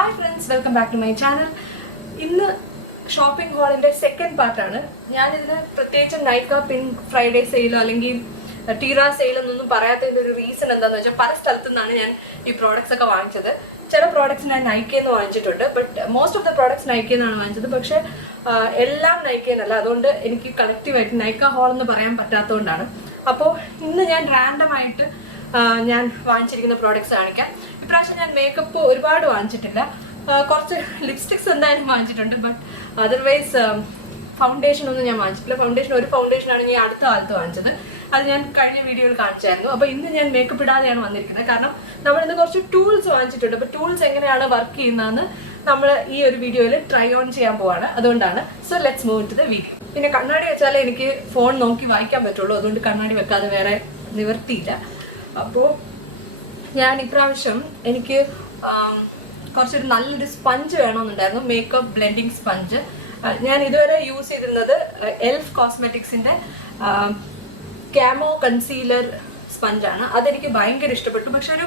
Hi friends, welcome back to my channel. ഇന്ന് shopping ഹോളിന്റെ second പാർട്ടാണ്. ഞാനിതിന് പ്രത്യേകിച്ച് നൈക്ക പിങ്ക് ഫ്രൈഡേ സെയിലോ അല്ലെങ്കിൽ ടീറ സെയിലൊന്നും പറയാത്തതിൻ്റെ ഒരു റീസൺ എന്താണെന്ന് വെച്ചാൽ പല സ്ഥലത്തു നിന്നാണ് ഞാൻ ഈ പ്രോഡക്റ്റ്സ് ഒക്കെ വാങ്ങിച്ചത്. ചില പ്രോഡക്റ്റ്സ് ഞാൻ നൈക്കയിൽ നിന്ന് വാങ്ങിച്ചിട്ടുണ്ട്, but most of the products നൈക്കയിൽ നിന്നാണ് വാങ്ങിച്ചത്. പക്ഷേ എല്ലാം നൈക്കയിൽ നിന്നല്ല, അതുകൊണ്ട് എനിക്ക് കളക്റ്റീവായിട്ട് നൈക്ക ഹോൾ എന്ന് പറയാൻ പറ്റാത്തതുകൊണ്ടാണ്. അപ്പോൾ ഇന്ന് ഞാൻ റാൻഡമായിട്ട് ഞാൻ വാങ്ങിച്ചിരിക്കുന്ന പ്രോഡക്റ്റ്സ് കാണിക്കാം. ഇപ്രാവശ്യം ഞാൻ മേക്കപ്പ് ഒരുപാട് വാങ്ങിച്ചിട്ടില്ല, കുറച്ച് ലിപ്സ്റ്റിക്സ് എന്തായാലും വാങ്ങിച്ചിട്ടുണ്ട്. ബട്ട് അതർവൈസ് ഫൗണ്ടേഷൻ ഒന്നും ഞാൻ വാങ്ങിച്ചിട്ടില്ല. ഒരു ഫൗണ്ടേഷനാണ് ഞാൻ അടുത്ത കാലത്ത് വാങ്ങിച്ചത്. അത് ഞാൻ കഴിഞ്ഞ വീഡിയോയിൽ കാണിച്ചായിരുന്നു. അപ്പോൾ ഇന്ന് ഞാൻ മേക്കപ്പ് ഇടാതെയാണ് വന്നിരിക്കുന്നത്, കാരണം നമ്മളിന്ന് കുറച്ച് ടൂൾസ് വാങ്ങിച്ചിട്ടുണ്ട്. അപ്പോൾ ടൂൾസ് എങ്ങനെയാണ് വർക്ക് ചെയ്യുന്നതെന്ന് നമ്മൾ ഈ ഒരു വീഡിയോയിൽ ട്രൈ ഓൺ ചെയ്യാൻ പോവാണ്. അതുകൊണ്ടാണ്. So let's move to the video. പിന്നെ കണ്ണാടി വെച്ചാലേ എനിക്ക് ഫോൺ നോക്കി വായിക്കാൻ പറ്റുള്ളൂ, അതുകൊണ്ട് കണ്ണാടി വെക്കാതെ വേറെ നിവർത്തിയില്ല. അപ്പോൾ ഞാൻ ഇപ്രാവശ്യം എനിക്ക് കുറച്ചൊരു നല്ലൊരു സ്പഞ്ച് വേണമെന്നുണ്ടായിരുന്നു, മേക്കപ്പ് ബ്ലെൻഡിങ് സ്പഞ്ച്. ഞാൻ ഇതുവരെ യൂസ് ചെയ്തിരുന്നത് എൽഫ് കോസ്മെറ്റിക്സിൻ്റെ കാമോ കൺസീലർ സ്പഞ്ചാണ്. അതെനിക്ക് ഭയങ്കര ഇഷ്ടപ്പെട്ടു. പക്ഷെ ഒരു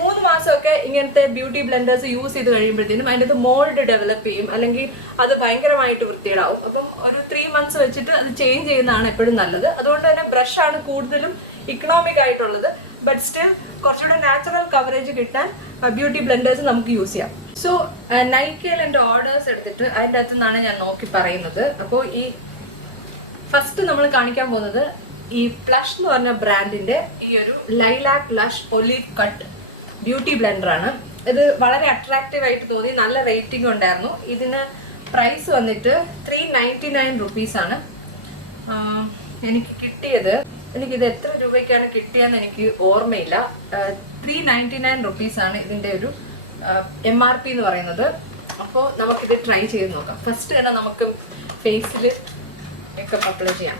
3 മാസമൊക്കെ ഇങ്ങനത്തെ ബ്യൂട്ടി ബ്ലെൻഡേഴ്സ് യൂസ് ചെയ്ത് കഴിയുമ്പോഴത്തേനും അതിൻ്റെ മോൾഡ് ഡെവലപ്പ് ചെയ്യും, അല്ലെങ്കിൽ അത് ഭയങ്കരമായിട്ട് വൃത്തിയിടാവും. അപ്പം ഒരു 3 മന്ത്സ് വെച്ചിട്ട് അത് ചേഞ്ച് ചെയ്യുന്നതാണ് എപ്പോഴും നല്ലത്. അതുകൊണ്ട് തന്നെ ബ്രഷാണ് കൂടുതലും ഇക്കണോമിക് ആയിട്ടുള്ളത്. ബട്ട് സ്റ്റിൽ കുറച്ചുകൂടെ നാച്ചുറൽ കവറേജ് കിട്ടാൻ ബ്യൂട്ടി ബ്ലെൻഡേഴ്സ് നമുക്ക് യൂസ് ചെയ്യാം. സോ നൈക്കയിൽ എൻ്റെ ഓർഡേഴ്സ് എടുത്തിട്ട് അതിൻ്റെ അകത്തു നിന്നാണ് ഞാൻ നോക്കി പറയുന്നത്. അപ്പോൾ ഈ ഫസ്റ്റ് നമ്മൾ കാണിക്കാൻ പോകുന്നത് ഈ പ്ലഷ് എന്ന് പറഞ്ഞ ബ്രാൻഡിൻ്റെ ഈ ഒരു lilac lush olive cut beauty ബ്ലെൻഡറാണ്. ഇത് വളരെ അട്രാക്റ്റീവ് ആയിട്ട് തോന്നി, നല്ല റേറ്റിംഗ് ഉണ്ടായിരുന്നു. ഇതിന് പ്രൈസ് വന്നിട്ട് 399 റുപ്പീസാണ് എനിക്ക് കിട്ടിയത്. എനിക്കിത് എത്ര രൂപയ്ക്കാണ് കിട്ടിയതെന്ന് എനിക്ക് ഓർമ്മയില്ല. 399 റുപ്പീസാണ് ഇതിൻ്റെ ഒരു MRP എന്ന് പറയുന്നത്. അപ്പോൾ നമുക്കിത് ട്രൈ ചെയ്ത് നോക്കാം. ഫസ്റ്റ് തന്നെ നമുക്ക് ഫേസിൽ മേക്കപ്പ് അപ്ലൈ ചെയ്യാം.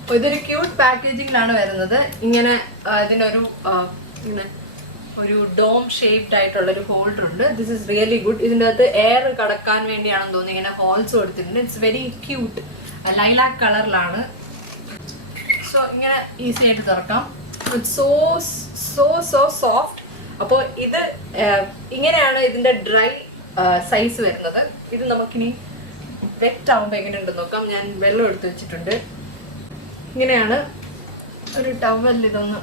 അപ്പോൾ ഇതൊരു ക്യൂട്ട് പാക്കേജിങ്ങിലാണ് വരുന്നത്. ഇങ്ങനെ ഇതിനൊരു ഒരു ഡോം ഷേപ്ഡ് ആയിട്ടുള്ളൊരു ഹോൾഡർ ഉണ്ട്. This is really good. ഇതിൻ്റെ അകത്ത് എയർ കടക്കാൻ വേണ്ടിയാണെന്ന് തോന്നുന്നു ഇങ്ങനെ ഹോൾസ് കൊടുത്തിട്ടുണ്ട്. ഇറ്റ്സ് വെരി ക്യൂട്ട്, ലൈലാക്ക് കളറിലാണ്. സോ ഇങ്ങനെ ഈസി ആയിട്ട് തുറക്കാം. It's so so so soft. അപ്പോൾ ഇത് ഇങ്ങനെയാണ് ഇതിൻ്റെ ഡ്രൈ സൈസ് വരുന്നത്. ഇത് നമുക്കിനി വെറ്റ് ആകുമ്പോൾ എങ്ങനെയുണ്ടെന്ന് നോക്കാം. ഞാൻ വെള്ളം എടുത്ത് വെച്ചിട്ടുണ്ട്. ഇങ്ങനെയാണ് ഒരു ടവലിൽ ഇതൊന്ന്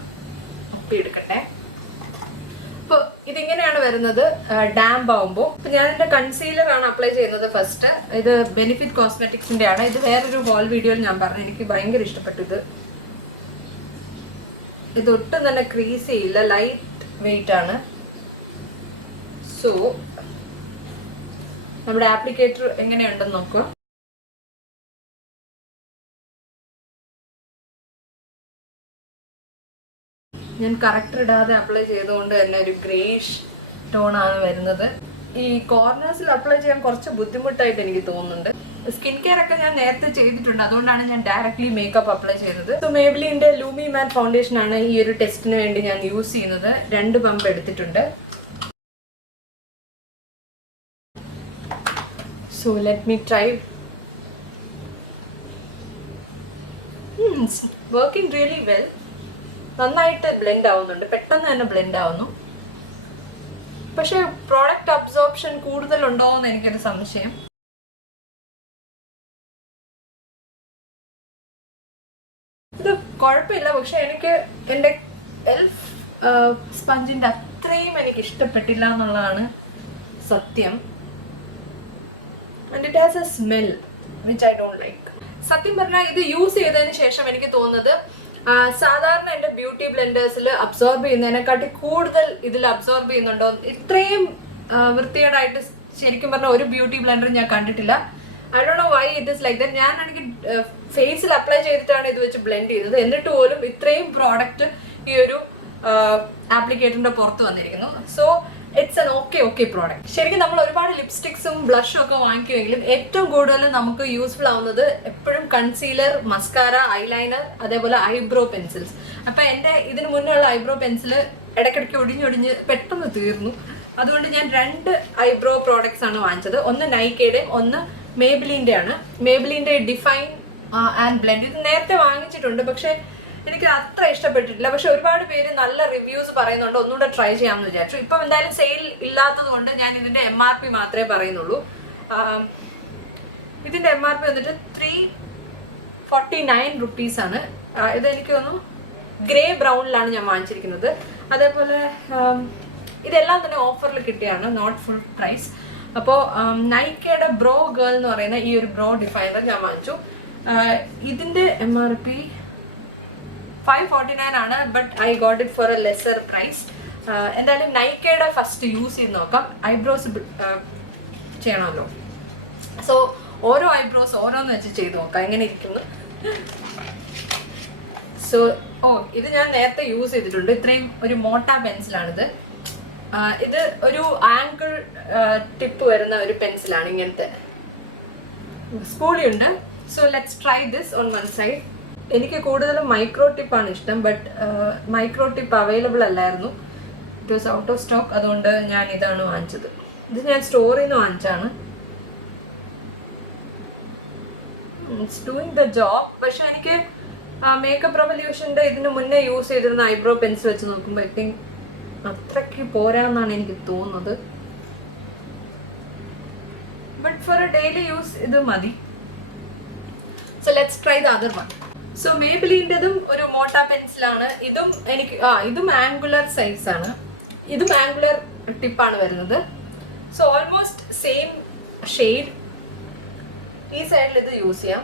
ഒപ്പിയെടുക്കട്ടെ. അപ്പോൾ ഇതിങ്ങനെയാണ് വരുന്നത് ഡാമ്പ് ആകുമ്പോൾ. അപ്പോൾ ഞാൻ എൻ്റെ കൺസീലറാണ് അപ്ലൈ ചെയ്യുന്നത് ഫസ്റ്റ്. ഇത് ബെനിഫിറ്റ് കോസ്മെറ്റിക്സിൻ്റെ ആണ്. ഇത് വേറൊരു ഹോൾ വീഡിയോയിൽ ഞാൻ പറഞ്ഞു, എനിക്ക് ഭയങ്കര ഇഷ്ടപ്പെട്ടു. ഇത് ഒട്ടും തന്നെ ക്രീസ് ചെയ്യില്ല, ലൈറ്റ് വെയിറ്റ് ആണ്. സോ നമ്മുടെ ആപ്ലിക്കേറ്റർ എങ്ങനെയുണ്ടെന്ന് നോക്കുക. ഞാൻ കറക്റ്റർ ഇടാതെ അപ്ലൈ ചെയ്തുകൊണ്ട് തന്നെ ഒരു ഗ്രേഷ് ടോണാണ് വരുന്നത്. ഈ കോർണേഴ്സിൽ അപ്ലൈ ചെയ്യാൻ കുറച്ച് ബുദ്ധിമുട്ടായിട്ട് എനിക്ക് തോന്നുന്നുണ്ട്. സ്കിൻ കെയർ ഒക്കെ ഞാൻ നേരത്തെ ചെയ്തിട്ടുണ്ട്, അതുകൊണ്ടാണ് ഞാൻ ഡയറക്റ്റ്ലി മേക്കപ്പ് അപ്ലൈ ചെയ്തത്. സോ മേബ്ലിൻ്റെ ലൂമി മാറ്റ് ഫൗണ്ടേഷൻ ആണ് ഈ ഒരു ടെസ്റ്റിന് വേണ്ടി ഞാൻ യൂസ് ചെയ്യുന്നത്. 2 പമ്പ് എടുത്തിട്ടുണ്ട്. So let me try. Working really well. നന്നായിട്ട് ബ്ലെൻഡ് ആവുന്നുണ്ട്, പെട്ടെന്ന് തന്നെ ബ്ലെൻഡ് ആവുന്നു. പക്ഷെ പ്രോഡക്റ്റ് അബ്സോർപ്ഷൻ കൂടുതലുണ്ടോ എന്ന് എനിക്കൊരു സംശയം. ഇത് കുഴപ്പമില്ല, പക്ഷെ എനിക്ക് എൻ്റെ എൽഫ് സ്പഞ്ചിൻ്റെ അത്രയും എനിക്ക് ഇഷ്ടപ്പെട്ടില്ല എന്നുള്ളതാണ് സത്യം. And it has A smell which I don't like. സത്യം പറഞ്ഞാൽ ഇത് യൂസ് ചെയ്തതിന് ശേഷം എനിക്ക് തോന്നുന്നത് സാധാരണ എൻ്റെ ബ്യൂട്ടി ബ്ലെൻഡേഴ്സിൽ അബ്സോർബ് ചെയ്യുന്നതിനെക്കാട്ടി കൂടുതൽ ഇതിൽ അബ്സോർബ് ചെയ്യുന്നുണ്ടോ. ഇത്രയും വൃത്തികേടായിട്ട് ശരിക്കും പറഞ്ഞാൽ ഒരു ബ്യൂട്ടി ബ്ലെൻഡർ ഞാൻ കണ്ടിട്ടില്ല. I don't know why it is like that. ഞാൻ എനിക്ക് ഫേസിൽ അപ്ലൈ ചെയ്തിട്ടാണ് ഇത് വെച്ച് ബ്ലെൻഡ് ചെയ്തത്, എന്നിട്ട് പോലും ഇത്രയും പ്രോഡക്റ്റ് ഈ ഒരു ആപ്ലിക്കേറ്ററിന്റെ പുറത്ത് വന്നിരിക്കുന്നു. So it's an okay product. ശരിക്കും നമ്മൾ ഒരുപാട് ലിപ്സ്റ്റിക്സും ബ്ലഷും ഒക്കെ വാങ്ങിക്കുമെങ്കിലും ഏറ്റവും കൂടുതൽ നമുക്ക് യൂസ്ഫുൾ ആവുന്നത് എപ്പോഴും കൺസീലർ, മസ്കാര, ഐലൈനർ, അതേപോലെ ഐബ്രോ പെൻസിൽസ്. അപ്പം എൻ്റെ ഇതിന് മുന്നേ ഉള്ള ഐബ്രോ പെൻസിൽ ഇടയ്ക്കിടയ്ക്ക് ഒടിഞ്ഞൊടിഞ്ഞ് പെട്ടെന്ന് തീർന്നു. അതുകൊണ്ട് ഞാൻ 2 ഐബ്രോ പ്രോഡക്ട്സ് ആണ് വാങ്ങിച്ചത്. ഒന്ന് നൈക്കയുടെയും ഒന്ന് മേബ്ലിൻ്റെ ആണ്. മേബ്ലിൻ്റെ ഡിഫൈൻ ആൻഡ് ബ്ലെൻഡ്. ഇത് നേരത്തെ വാങ്ങിച്ചിട്ടുണ്ട്, പക്ഷേ എനിക്ക് അത്ര ഇഷ്ടപ്പെട്ടിട്ടില്ല. പക്ഷെ ഒരുപാട് പേര് നല്ല റിവ്യൂസ് പറയുന്നുണ്ട്, ഒന്നുകൂടെ ട്രൈ ചെയ്യാമെന്ന് വിചാരിച്ചു. ഇപ്പം എന്തായാലും സെയിൽ ഇല്ലാത്തത് കൊണ്ട് ഞാൻ ഇതിന്റെ MRP മാത്രമേ പറയുന്നുള്ളൂ. ഇതിന്റെ MRP വന്നിട്ട് 349 റുപ്പീസാണ്. ഇതെനിക്ക് തോന്നുന്നു ഗ്രേ ബ്രൗണിലാണ് ഞാൻ വാങ്ങിച്ചിരിക്കുന്നത്. അതേപോലെ ഇതെല്ലാം തന്നെ ഓഫറിൽ കിട്ടിയാണ്, നോട്ട് ഫുൾ പ്രൈസ്. അപ്പോൾ നൈക്കയുടെ ബ്രോ ഗേൾ എന്ന് പറയുന്ന ഈ ഒരു ബ്രോ ഡിഫൈനർ ഞാൻ വാങ്ങിച്ചു. ഇതിന്റെ MRP 549 ആണ്, but I got it for a lesser price. എന്തായാലും നൈക്കയുടെ ഫസ്റ്റ് യൂസ് ചെയ്ത് നോക്കാം. ഐബ്രോസ് ചെയ്യണമല്ലോ, സോ ഓരോ ഐബ്രോസ് ഓരോന്ന് വെച്ച് ചെയ്ത് നോക്കാം എങ്ങനെ ഇരിക്കുന്നു. സോ ഇത് ഞാൻ നേരത്തെ യൂസ് ചെയ്തിട്ടുണ്ട്. ഇത്രയും ഒരു മോട്ടാ പെൻസിലാണിത്. ഇത് ഒരു ആംഗിൾ ടിപ്പ് വരുന്ന ഒരു പെൻസിലാണ്, ഇങ്ങനത്തെ സ്പൂളി ഉണ്ട്. So let's try this on one side. എനിക്ക് കൂടുതലും മൈക്രോ ടിപ്പാണ് ഇഷ്ടം, ബട്ട് മൈക്രോ ടിപ്പ് അവൈലബിൾ അല്ലായിരുന്നു, it was out of stock. അതുകൊണ്ട് ഞാൻ ഇതാണ് വാങ്ങിച്ചത്. ഇത് ഞാൻ സ്റ്റോറിൽ നിന്ന് വാങ്ങിച്ചാണ്. It's doing the job. പക്ഷെ എനിക്ക് മേക്കപ്പ് റെവല്യൂഷൻ്റെ ഇതിന് മുന്നേ യൂസ് ചെയ്തിരുന്ന ഐബ്രോ പെൻസിൽ വെച്ച് നോക്കുമ്പോൾ ഐ തിങ്ക് അത്രയ്ക്ക് പോരാന്നാണ് എനിക്ക് തോന്നുന്നത്. But for a daily use ഇത് മതി. So let's try the other one. So മേബിലിൻ്റെതും ഒരു മോട്ടാ പെൻസിലാണ്. ഇതും എനിക്ക് ഇതും ആംഗുലർ സൈസ് ആണ്, ഇതും ആംഗുലർ ടിപ്പാണ് വരുന്നത്. So almost same shade. ഈ സൈഡിൽ ഇത് യൂസ് ചെയ്യാം.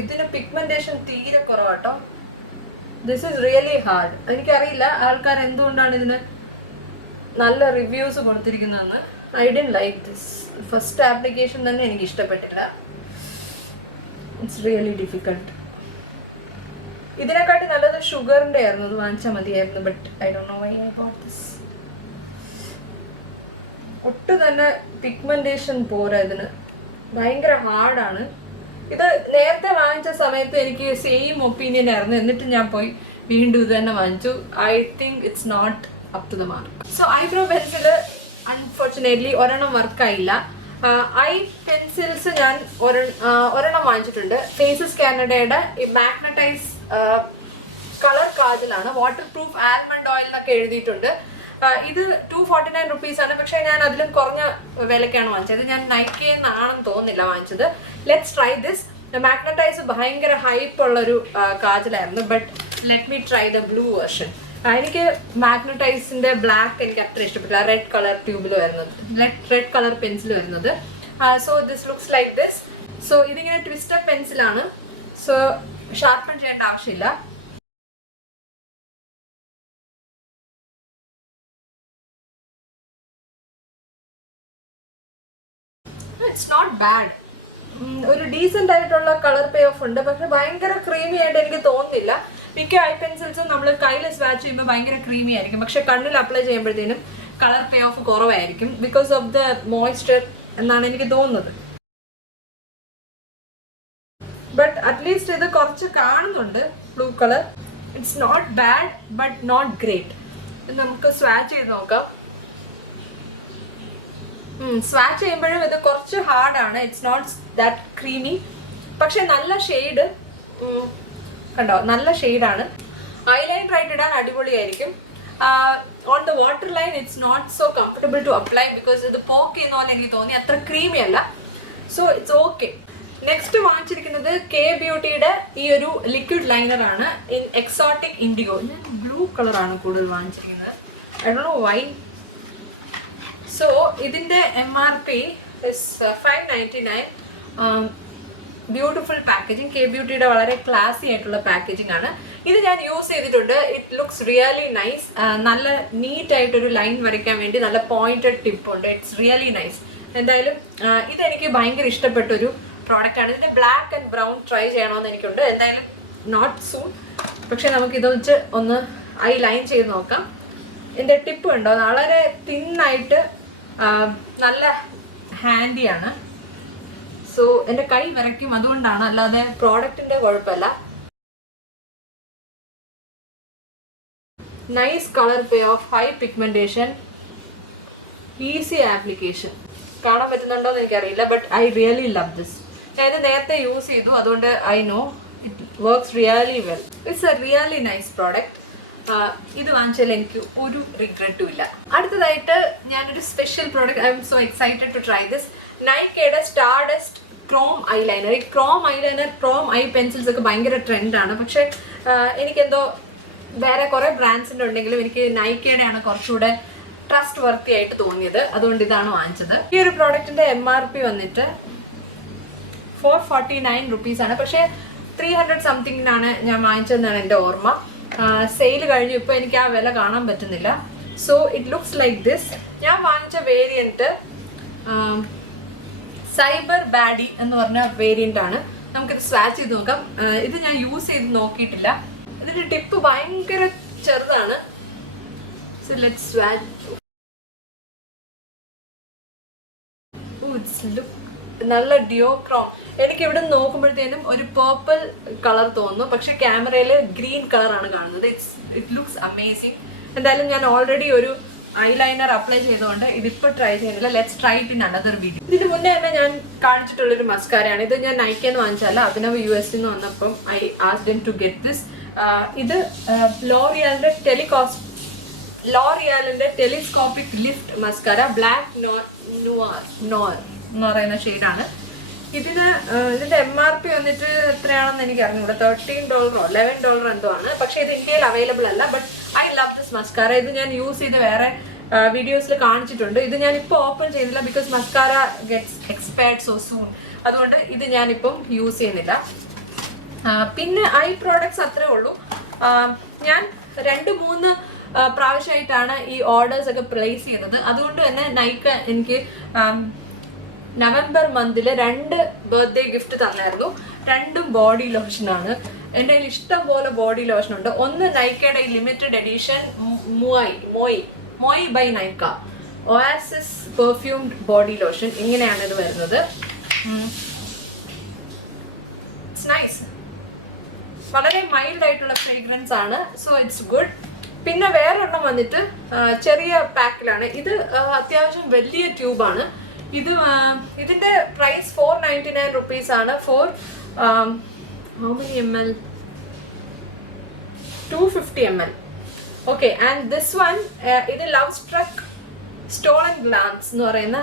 ഇതിന് പിഗ്മെന്റേഷൻ തീരെ കുറവാട്ടോ. This is really hard. എനിക്കറിയില്ല ആൾക്കാർ എന്തുകൊണ്ടാണ് ഇതിന് നല്ല റിവ്യൂസ് കൊടുത്തിരിക്കുന്നതെന്ന്. I didn't like this. First application തന്നെ എനിക്ക് ഇഷ്ടപ്പെട്ടില്ല. It's really difficult. ഇതിനെക്കാട്ടി നല്ലത് ഷുഗറിൻ്റെ ആയിരുന്നു, അത് വാങ്ങിച്ചാൽ മതിയായിരുന്നു. But I don't know why I bought this. ഒട്ടും തന്നെ പിഗ്മെന്റേഷൻ പോരാ ഇതിന്, ഭയങ്കര ഹാർഡാണ്. ഇത് നേരത്തെ വാങ്ങിച്ച സമയത്ത് എനിക്ക് സെയിം ഒപ്പീനിയൻ ആയിരുന്നു, എന്നിട്ട് ഞാൻ പോയി വീണ്ടും ഇത് തന്നെ വാങ്ങിച്ചു. I think it's not up to the mark. So eyebrow pencil unfortunately ഒരെണ്ണം വർക്കായില്ല. ഐ പെൻസിൽസ് ഞാൻ ഒരെണ്ണം വാങ്ങിച്ചിട്ടുണ്ട്. ഫേസസ് കാനഡയുടെ ഈ മാഗ്നറ്റൈസ് കളർ കാജലാണ്. വാട്ടർ പ്രൂഫ് ആൽമണ്ട് ഓയിൽ എന്നൊക്കെ എഴുതിയിട്ടുണ്ട്. ഇത് 249 റുപ്പീസാണ്. പക്ഷേ ഞാൻ അതിലും കുറഞ്ഞ വിലക്കാണ് വാങ്ങിച്ചത്. ഞാൻ നൈക്കയെന്നാണെന്ന് തോന്നുന്നില്ല വാങ്ങിച്ചത്. Let's try this. മാഗ്നറ്റൈസ് ഭയങ്കര ഹൈപ്പ് ഉള്ളൊരു കാജലായിരുന്നു, but let me try the blue version. എനിക്ക് മാഗ്നറ്റൈസിന്റെ ബ്ലാക്ക് എനിക്ക് അത്ര ഇഷ്ടപ്പെട്ടില്ല. റെഡ് കളർ ട്യൂബിൽ വരുന്നത്, റെഡ് കളർ പെൻസിൽ വരുന്നത്. So this looks like this. So ഇതിങ്ങനെ ട്വിസ്റ്റഡ് പെൻസിലാണ്, സോ ഷാർപ്പൺ ചെയ്യേണ്ട ആവശ്യമില്ല. It's not bad. ഒരു ഡീസെന്റ് ആയിട്ടുള്ള കളർ പേ ഓഫ് ഉണ്ട്, പക്ഷെ ഭയങ്കര ക്രീമി ആയിട്ട് എനിക്ക് തോന്നുന്നില്ല. മിക്ക ഐ പെൻസിൽസും നമ്മൾ കയ്യിൽ സ്വാച്ച് ചെയ്യുമ്പോൾ ഭയങ്കര ക്രീമി ആയിരിക്കും, പക്ഷെ കണ്ണിൽ അപ്ലൈ ചെയ്യുമ്പോഴത്തേനും കളർ പേ ഓഫ് കുറവായിരിക്കും, ബിക്കോസ് ഓഫ് ദ മോയ്സ്ചർ എന്നാണ് എനിക്ക് തോന്നുന്നത്. ബട്ട് അറ്റ്ലീസ്റ്റ് ഇത് കുറച്ച് കാണുന്നുണ്ട് blue colour. It's not bad but not great. നമുക്ക് സ്വാച്ച് ചെയ്ത് നോക്കാം. സ്വാച്ച് ചെയ്യുമ്പോഴും ഇത് കുറച്ച് ഹാർഡാണ്. ഇറ്റ്സ് നോട്ട് ദാറ്റ് ക്രീമി, പക്ഷെ നല്ല ഷെയ്ഡ് കണ്ടോ, നല്ല ഷെയ്ഡാണ്. ഐലൈനർ ആയിട്ട് ഇടാൻ അടിപൊളിയായിരിക്കും. On the water line it's not so comfortable to apply, because ഇത് പോക്ക് ചെയ്യുന്ന പോലെ എനിക്ക് തോന്നി, അത്ര ക്രീമി അല്ല. So it's okay. നെക്സ്റ്റ് വാങ്ങിച്ചിരിക്കുന്നത് കെ ബ്യൂട്ടിയുടെ ഈ ഒരു ലിക്വിഡ് ലൈനർ ആണ്, ഇൻ എക്സോട്ടിക് ഇൻഡിഗോ. ഞാൻ ബ്ലൂ കളറാണ് കൂടുതൽ വാങ്ങിച്ചിരിക്കുന്നത്. I don't know why. So ഇതിൻ്റെ MRP is 599. Beautiful packaging. K ബ്യൂട്ടിയുടെ വളരെ ക്ലാസി ആയിട്ടുള്ള പാക്കേജിംഗ് ആണ്. ഇത് ഞാൻ യൂസ് ചെയ്തിട്ടുണ്ട്. It looks really nice. നല്ല നീറ്റ് ആയിട്ടൊരു ലൈൻ വരയ്ക്കാൻ വേണ്ടി നല്ല പോയിന്റഡ് ടിപ്പുണ്ട്. It's really nice. എന്തായാലും ഇതെനിക്ക് ഭയങ്കര ഇഷ്ടപ്പെട്ടൊരു പ്രോഡക്റ്റാണ്. ഇതിൻ്റെ ബ്ലാക്ക് ആൻഡ് ബ്രൗൺ ട്രൈ ചെയ്യണമെന്ന് എനിക്കുണ്ട്. എന്തായാലും നോട്ട് സൂൺ, പക്ഷെ നമുക്ക് ഇത് വെച്ച് ഒന്ന് ഐ ലൈൻ ചെയ്ത് നോക്കാം. ഇതിൻ്റെ ടിപ്പ് ഉണ്ടോ, വളരെ തിന്നായിട്ട് നല്ല ഹാൻഡിയാണ്. സോ എൻ്റെ കൈ വിറയ്ക്കും, അതുകൊണ്ടാണ്, അല്ലാതെ പ്രോഡക്റ്റിൻ്റെ കുഴപ്പമില്ല. നൈസ് കളർ പേ off, high pigmentation, easy application. കാണാൻ പറ്റുന്നുണ്ടോ എന്ന് എനിക്കറിയില്ല, but I really love this. ഞാൻ ഇത് നേരത്തെ യൂസ് ചെയ്തു, അതുകൊണ്ട് I know it works really well. It's a really nice product. ഇത് വാങ്ങിച്ചാൽ എനിക്ക് ഒരു റിഗ്രറ്റും ഇല്ല. അടുത്തതായിട്ട് ഞാനൊരു special product, I M so excited to try this. നൈക്കയുടെ സ്റ്റാർഡസ്റ്റ് ക്രോം ഐലൈനർ. ഈ chrome eyeliner, chrome eye pencils ഒക്കെ ഭയങ്കര ട്രെൻഡാണ്. പക്ഷെ എനിക്കെന്തോ വേറെ കുറേ ബ്രാൻഡ്സിൻ്റെ ഉണ്ടെങ്കിലും എനിക്ക് നൈക്കയുടെയാണ് കുറച്ചുകൂടെ ട്രസ്റ്റ് വർത്തി ആയിട്ട് തോന്നിയത്, അതുകൊണ്ട് ഇതാണ് വാങ്ങിച്ചത്. ഈ ഒരു പ്രോഡക്റ്റിന്റെ MRP വന്നിട്ട് 449 റുപ്പീസാണ്. പക്ഷേ 300 സംതിങ്ങിനാണ് ഞാൻ വാങ്ങിച്ചതെന്നാണ് എൻ്റെ ഓർമ്മ. സെയിൽ കഴിഞ്ഞു, ഇപ്പോൾ എനിക്ക് ആ വില കാണാൻ പറ്റുന്നില്ല. So it looks like this. ഞാൻ വാങ്ങിച്ച വേരിയൻറ്റ് സൈബർ ബാഡി എന്ന് പറഞ്ഞ വേരിയൻ്റ് ആണ്. നമുക്കിത് സ്വാച്ച് ചെയ്ത് നോക്കാം. ഇത് ഞാൻ യൂസ് ചെയ്ത് നോക്കിയിട്ടില്ല. ഇതിൻ്റെ ടിപ്പ് ഭയങ്കര ചെറുതാണ്. So let's swatch. നല്ല ഡിയോക്രോം. എനിക്ക് ഇവിടെ നോക്കുമ്പോഴത്തേനും ഒരു പേർപ്പിൾ കളർ തോന്നുന്നു, പക്ഷെ ക്യാമറയിൽ ഗ്രീൻ കളറാണ് കാണുന്നത്. It looks amazing. എന്തായാലും ഞാൻ ഓൾറെഡി ഒരു ഐലൈനർ അപ്ലൈ ചെയ്തുകൊണ്ട് ഇതിപ്പോൾ ട്രൈ ചെയ്യുന്നില്ല. Let's try it in another video. ഇതിന് മുന്നേ തന്നെ ഞാൻ കാണിച്ചിട്ടുള്ളൊരു മസ്കാരയാണ്. ഇത് ഞാൻ നൈക്കന്ന് വാങ്ങിച്ചല്ല, അഭിനവ് US നിന്ന് വന്നപ്പം I asked him to get this. ഇത് ലോറിയാലിന്റെ telescopic lift mascara black noir എന്ന് പറയുന്ന ഷെയ്ഡാണ്. ഇതിന്റെ MRP വന്നിട്ട് എത്രയാണെന്ന് എനിക്ക് അറിഞ്ഞൂടെ. $13 $11 എന്തോ ആണ്. പക്ഷെ ഇത് ഇന്ത്യയിൽ അവൈലബിൾ അല്ല. But I love this mascara. ഇത് ഞാൻ യൂസ് ചെയ്ത് വേറെ വീഡിയോസിൽ കാണിച്ചിട്ടുണ്ട്. ഇത് ഞാനിപ്പോൾ ഓപ്പൺ ചെയ്യുന്നില്ല, because mascara gets expired so soon. അതുകൊണ്ട് ഇത് ഞാനിപ്പം യൂസ് ചെയ്യുന്നില്ല. പിന്നെ ഐ പ്രോഡക്ട്സ് അത്രേ ഉള്ളൂ. ഞാൻ 2-3 പ്രാവശ്യമായിട്ടാണ് ഈ ഓർഡേഴ്സ് ഒക്കെ പ്ലേസ് ചെയ്യുന്നത്. അതുകൊണ്ട് തന്നെ നൈക്ക എനിക്ക് നവംബർ മന്തിൽ 2 ബർത്ത്ഡേ ഗിഫ്റ്റ് തന്നായിരുന്നു. 2ഉം ബോഡി ലോഷനാണ്. എൻ്റെ കയ്യിൽ ഇഷ്ടം പോലെ ബോഡി ലോഷൻ ഉണ്ട്. ഒന്ന് നൈക്കയുടെ ഈ limited edition moi by Nykaa oasis perfumed body lotion. ഇങ്ങനെയാണ് ഇത് വരുന്നത്. It's nice. വളരെ മൈൽഡ് ആയിട്ടുള്ള ഫ്രേഗ്രൻസ് ആണ്. So it's good. പിന്നെ വേറൊരെണ്ണം വന്നിട്ട് ചെറിയ പാക്കിലാണ്. ഇത് അത്യാവശ്യം വലിയ ട്യൂബാണ്. ഇതിന്റെ പ്രൈസ് 499 റുപ്പീസ് ആണ്. For how many ml? 250 ml. Okay. And this one, ഇത് ലവ് സ്ട്രക്ക് സ്റ്റോളൻ ഗ്ലാൻസ് എന്ന് പറയുന്ന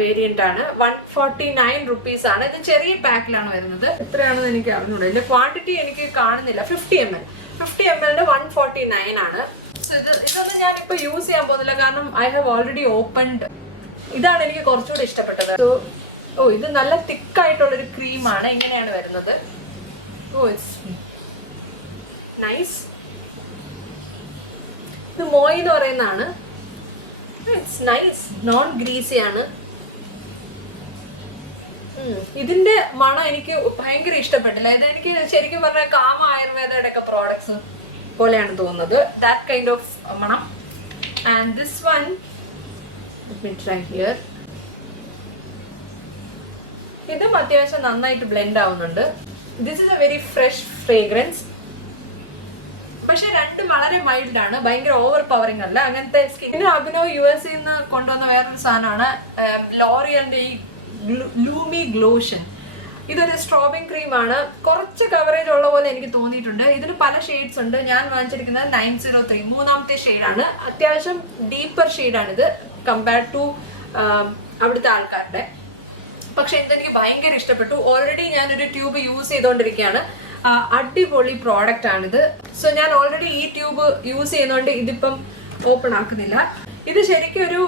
വേരിയന്റ് ആണ്. 149 റുപ്പീസ് ആണ്. ഇത് ചെറിയ പാക്കിലാണ് വരുന്നത്. എത്രയാണെന്ന് എനിക്ക് അറിഞ്ഞൂടെ. ഇതിന്റെ ക്വാണ്ടിറ്റി എനിക്ക് കാണുന്നില്ല. 50 ml. 50 ml 149 ആണ്. സോ ഇതൊന്നും ഞാനിപ്പോൾ യൂസ് ചെയ്യാൻ പോകുന്നില്ല, കാരണം ഐ ഹാവ് ഓൾറെഡി ഓപ്പൺഡ്. ഇതാണ് എനിക്ക് കുറച്ചുകൂടി ഇഷ്ടപ്പെട്ടത്. സോ ഇത് നല്ല തിക്കായിട്ടുള്ളൊരു ക്രീമാണ്. ഇങ്ങനെയാണ് വരുന്നത്. It's nice. ഇത് മോയി എന്ന് പറയുന്നതാണ്. It's nice. നോൺ ഗ്രീസി ആണ്. ഇതിന്റെ മണം എനിക്ക് ഭയങ്കര ഇഷ്ടപ്പെട്ടില്ല. ഇത് എനിക്ക് ശരിക്കും പറഞ്ഞാൽ കാമ ആയുർവേദയുടെ ഒക്കെ പ്രോഡക്ട്സ് പോലെയാണ് തോന്നുന്നത്. ദാറ്റ് കൈൻഡ് ഓഫ് മണം. And this one, let me try here. ഇതും അത്യാവശ്യം നന്നായിട്ട് ബ്ലെൻഡ് ആവുന്നുണ്ട്. This is A very fresh fragrance. പക്ഷെ രണ്ടും വളരെ മൈൽഡ് ആണ്. ഭയങ്കര ഓവർ പവറിംഗ് അല്ല. അങ്ങനത്തെ സ്കിൻ. പിന്നെ അഭിനവ് US നിന്ന് കൊണ്ടുവന്ന വേറൊരു സാധനമാണ് ലോറിയലിന്റെ ഈ ലൂമി ഗ്ലോഷൻ. ഇതൊരു സ്ട്രോബിംഗ് ക്രീമാണ്. കുറച്ച് കവറേജ് ഉള്ള പോലെ എനിക്ക് തോന്നിയിട്ടുണ്ട്. ഇതിന് പല ഷെയ്ഡ്സ് ഉണ്ട്. ഞാൻ വാങ്ങിച്ചിരിക്കുന്നത് 903 മൂന്നാമത്തെ ഷെയ്ഡാണ്. അത്യാവശ്യം ഡീപ്പർ ഷെയ്ഡാണിത് കമ്പയർഡ് ടു അവിടുത്തെ ആൾക്കാരുടെ. പക്ഷെ ഇതെനിക്ക് ഭയങ്കര ഇഷ്ടപ്പെട്ടു. ഓൾറെഡി ഞാനൊരു ട്യൂബ് യൂസ് ചെയ്തുകൊണ്ടിരിക്കുകയാണ്. അടിപൊളി പ്രോഡക്റ്റ് ആണിത്. സോ ഞാൻ ഓൾറെഡി ഈ ട്യൂബ് യൂസ് ചെയ്യുന്നതുകൊണ്ട് ഇതിപ്പം ഓപ്പൺ ആക്കുന്നില്ല. ഇത് ശരിക്കും ഒരു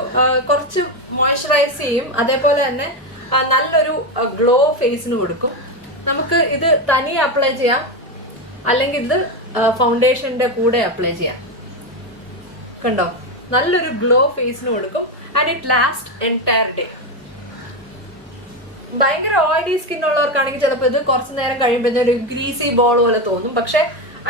കുറച്ച് മോയ്സ്ചറൈസ് ചെയ്യും. അതേപോലെ തന്നെ നല്ലൊരു ഗ്ലോ ഫേസിന് കൊടുക്കും. നമുക്ക് ഇത് തനിയെ അപ്ലൈ ചെയ്യാം, അല്ലെങ്കിൽ ഇത് ഫൗണ്ടേഷൻ്റെ കൂടെ അപ്ലൈ ചെയ്യാം. കണ്ടോ, നല്ലൊരു ഗ്ലോ ഫേസിന് കൊടുക്കും. And it last entire day. ഭയങ്കര ഓയിലി സ്കിൻ ഉള്ളവർക്കാണെങ്കിൽ ചിലപ്പോൾ ഇത് കുറച്ച് നേരം കഴിയുമ്പോൾ ഒരു ഗ്രീസി ബോൾ പോലെ തോന്നും. പക്ഷേ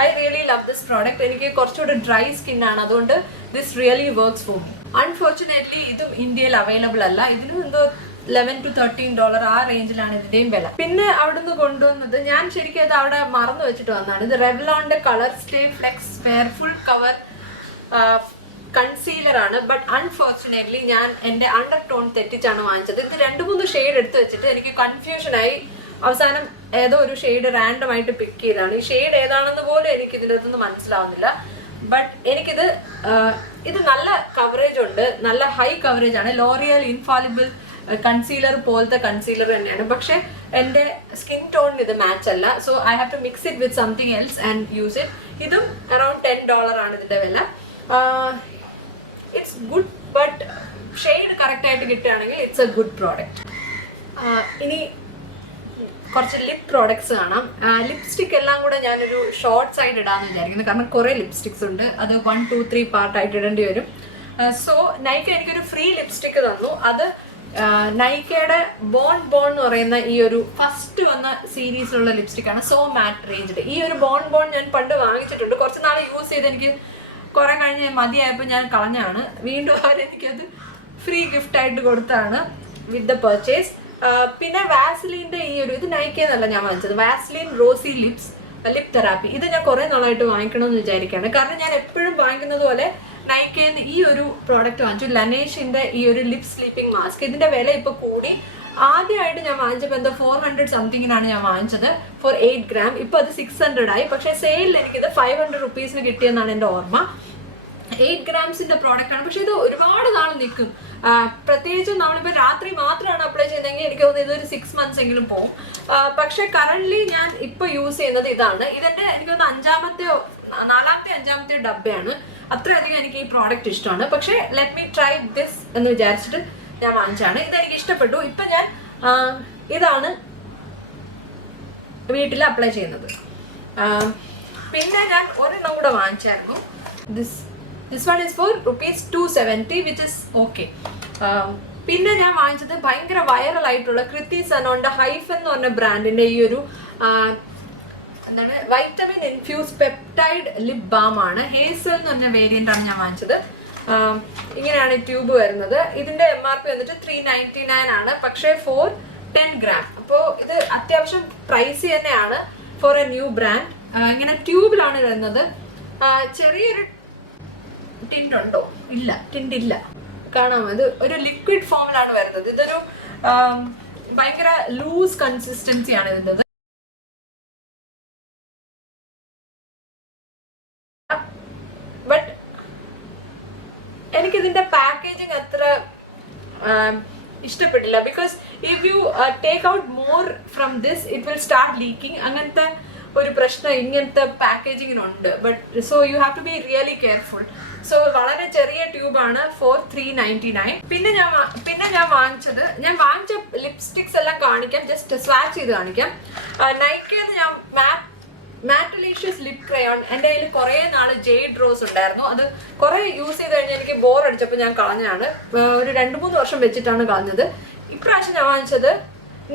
I really love this product. എനിക്ക് കുറച്ചുകൂടി ഡ്രൈ സ്കിന്നാണ്, അതുകൊണ്ട് this really works for me. Unfortunately ഇതും ഇന്ത്യയിൽ അവൈലബിൾ അല്ല. ഇതിനും എന്തോ $11 to $13 ആ റേഞ്ചിലാണ് ഇതിന്റെയും വില. പിന്നെ അവിടുന്ന് കൊണ്ടുവന്നത് ഞാൻ ശരിക്കും അത് അവിടെ മറന്നു വെച്ചിട്ട് വന്നതാണ്. ഇത് റെവ്ലോണിന്റെ colour stay flex fair full cover concealer ആണ്. ബട്ട് അൺഫോർച്ചുനേറ്റ്ലി ഞാൻ എൻ്റെ അണ്ടർ ടോൺ തെറ്റിച്ചാണ് വാങ്ങിച്ചത്. ഇത് 2-3 ഷെയ്ഡ് എടുത്ത് വെച്ചിട്ട് എനിക്ക് കൺഫ്യൂഷനായി അവസാനം ഏതോ ഒരു ഷെയ്ഡ് റാൻഡം ആയിട്ട് പിക്ക് ചെയ്താണ്. ഈ ഷെയ്ഡ് ഏതാണെന്ന് പോലും എനിക്ക് ഇതിൻ്റെ അകത്തൊന്നും മനസ്സിലാവുന്നില്ല. ബട്ട് എനിക്കിത് ഇത് നല്ല കവറേജ് ഉണ്ട്, നല്ല ഹൈ കവറേജ് ആണ്. ലോറിയൽ ഇൻഫാലിബിൾ കൺസീലർ പോലത്തെ കൺസീലർ തന്നെയാണ്. പക്ഷെ എൻ്റെ സ്കിൻ ടോണിന് ഇത് മാച്ച് അല്ല. So I have to mix it with something else and use it. ഇതും അറൌണ്ട് $10 ആണ് ഇതിൻ്റെ വില. It's good, but shade correct ആയിട്ട് കിട്ടുകയാണെങ്കിൽ ഇറ്റ്സ് എ ഗുഡ് പ്രോഡക്റ്റ്. ഇനി കുറച്ച് ലിപ് പ്രോഡക്ട്സ് കാണാം. ലിപ്സ്റ്റിക് എല്ലാം കൂടെ ഞാനൊരു ഷോർട്ട് സൈഡ് ഇടാമെന്ന് വിചാരിക്കുന്നു, കാരണം കുറേ ലിപ്സ്റ്റിക്സ് ഉണ്ട്. അത് 1, 2, 3 പാർട്ടായിട്ട് ഇടേണ്ടി വരും. സോ നൈക്ക എനിക്കൊരു ഫ്രീ ലിപ്സ്റ്റിക്ക് തന്നു. അത് നൈക്കയുടെ ബോൺ എന്ന് പറയുന്ന ഈ ഒരു ഫസ്റ്റ് വന്ന സീരീസിലുള്ള ലിപ്സ്റ്റിക്കാണ്. സോ മാറ്റ് റേഞ്ച്ഡ്. ഈ ഒരു ബോൺ ഞാൻ പണ്ട് വാങ്ങിച്ചിട്ടുണ്ട്. കുറച്ച് നാൾ യൂസ് ചെയ്ത് എനിക്ക് കുറെ കഴിഞ്ഞ് മതിയായപ്പോൾ ഞാൻ കളഞ്ഞാണ്. വീണ്ടും അവരെനിക്കത് ഫ്രീ ഗിഫ്റ്റ് ആയിട്ട് കൊടുത്താണ് വിത്ത് ദ പർച്ചേസ്. പിന്നെ വാസ്ലിൻ്റെ ഈ ഒരു ഇത് നൈക്കയെന്നല്ല ഞാൻ വാങ്ങിച്ചത്, വാസ്ലിൻ റോസി ലിപ് തെറാപ്പി. ഇത് ഞാൻ കുറേ നാളായിട്ട് വാങ്ങിക്കണമെന്ന് വിചാരിക്കുകയാണ്. കാരണം ഞാൻ എപ്പോഴും വാങ്ങിക്കുന്നത് പോലെ നൈക്കയിൽ ഈ ഒരു പ്രോഡക്റ്റ് വാങ്ങിച്ചു, ലനേഷിൻ്റെ ഈ ഒരു ലിപ് സ്ലീപ്പിംഗ് മാസ്ക്. ഇതിൻ്റെ വില ഇപ്പോൾ കൂടി. ആദ്യമായിട്ട് ഞാൻ വാങ്ങിച്ചപ്പോൾ എന്താ 400 സംതിങ്ങിനാണ് ഞാൻ വാങ്ങിച്ചത് ഫോർ 8 gram. ഇപ്പോൾ അത് 600 ആയി. പക്ഷേ സെയിലിൽ എനിക്കിത് 500 rupees കിട്ടിയെന്നാണ് എൻ്റെ ഓർമ്മ. 8 grams പ്രോഡക്റ്റ് ആണ്. പക്ഷെ ഇത് ഒരുപാട് നാൾ നിൽക്കും. പ്രത്യേകിച്ചും നമ്മളിപ്പോൾ രാത്രി മാത്രമാണ് അപ്ലൈ ചെയ്തെങ്കിൽ എനിക്ക് തോന്നുന്നു ഇതൊരു 6 months എങ്കിലും പോകും. പക്ഷെ കറന്റ് ഞാൻ ഇപ്പോൾ യൂസ് ചെയ്യുന്നത് ഇതാണ്. ഇതെൻ്റെ എനിക്ക് തോന്നുന്നു 4ാമത്തെ ഡബ്ബയാണ്. അത്രയധികം എനിക്ക് ഈ പ്രോഡക്റ്റ് ഇഷ്ടമാണ്. പക്ഷേ ലെറ്റ് മീ ട്രൈ ദിസ് എന്ന് വിചാരിച്ചിട്ട് ഞാൻ വാങ്ങിച്ചാണ്. ഇതെനിക്ക് ഇഷ്ടപ്പെട്ടു. ഇപ്പം ഞാൻ ഇതാണ് വീട്ടിൽ അപ്ലൈ ചെയ്യുന്നത്. പിന്നെ ഞാൻ ഒരെണ്ണം കൂടെ വാങ്ങിച്ചായിരുന്നു. This one is for ₹270 which is okay. പിന്നെ ഞാൻ വാങ്ങിച്ചത് ഭയങ്കര വൈറൽ ആയിട്ടുള്ള കൃതി സനോന്റെ ഹൈഫൻ എന്ന് പറഞ്ഞ ബ്രാൻഡിന്റെ ഈ ഒരു എന്താണ് vitamin infuse peptide lip balm ആണ്. ഹേസൽ എന്ന് പറഞ്ഞ വേരിയന്റ് ആണ് ഞാൻ വാങ്ങിച്ചത്. ഇങ്ങനെയാണ് ട്യൂബ് വരുന്നത്. ഇതിന്റെ MRP വന്നിട്ട് $399 ആണ്. പക്ഷേ ഫോർ 10 gram. അപ്പോൾ ഇത് അത്യാവശ്യം പ്രൈസി തന്നെയാണ് ഫോർ എ ന്യൂ ബ്രാൻഡ്. ഇങ്ങനെ ട്യൂബിലാണ് വരുന്നത്. ചെറിയൊരു ടിൻഡ് ഉണ്ടോ? ഇല്ല, ടിൻഡ് ഇല്ല. കാണാമോ? ഇത് ഒരു ലിക്വിഡ് ഫോമിലാണ് വരുന്നത്. ഇതൊരു ഭയങ്കര ലൂസ് കൺസിസ്റ്റൻസി ആണ് ഇതിൻ്റെ. ബട്ട് എനിക്കിതിന്റെ പാക്കേജിങ് അത്ര ഇഷ്ടപ്പെട്ടില്ല. Because if you take out more from this it will start leaking. അങ്ങനത്തെ ഒരു പ്രശ്നം ഇങ്ങനത്തെ പാക്കേജിങ്ങിനുണ്ട്. But so you have to be really careful. So വളരെ ചെറിയ ട്യൂബാണ് ഫോർ $399. പിന്നെ ഞാൻ വാങ്ങിച്ച ലിപ്സ്റ്റിക്സ് എല്ലാം കാണിക്കാം, ജസ്റ്റ് സ്വാച്ച് ചെയ്ത് കാണിക്കാം. നൈക്കന്ന് ഞാൻ മാറ്റലീഷ്യസ് ലിപ് ക്രയോൺ. എൻ്റെ കയ്യിൽ കുറേ നാള് ജെയ്ഡ് റോസ് ഉണ്ടായിരുന്നു. അത് കുറേ യൂസ് ചെയ്ത് കഴിഞ്ഞാൽ എനിക്ക് ബോർ അടിച്ചപ്പോൾ ഞാൻ കളഞ്ഞാണ്. ഒരു 2-3 വർഷം വെച്ചിട്ടാണ് കളഞ്ഞത്. ഇപ്രാവശ്യം ഞാൻ വാങ്ങിച്ചത്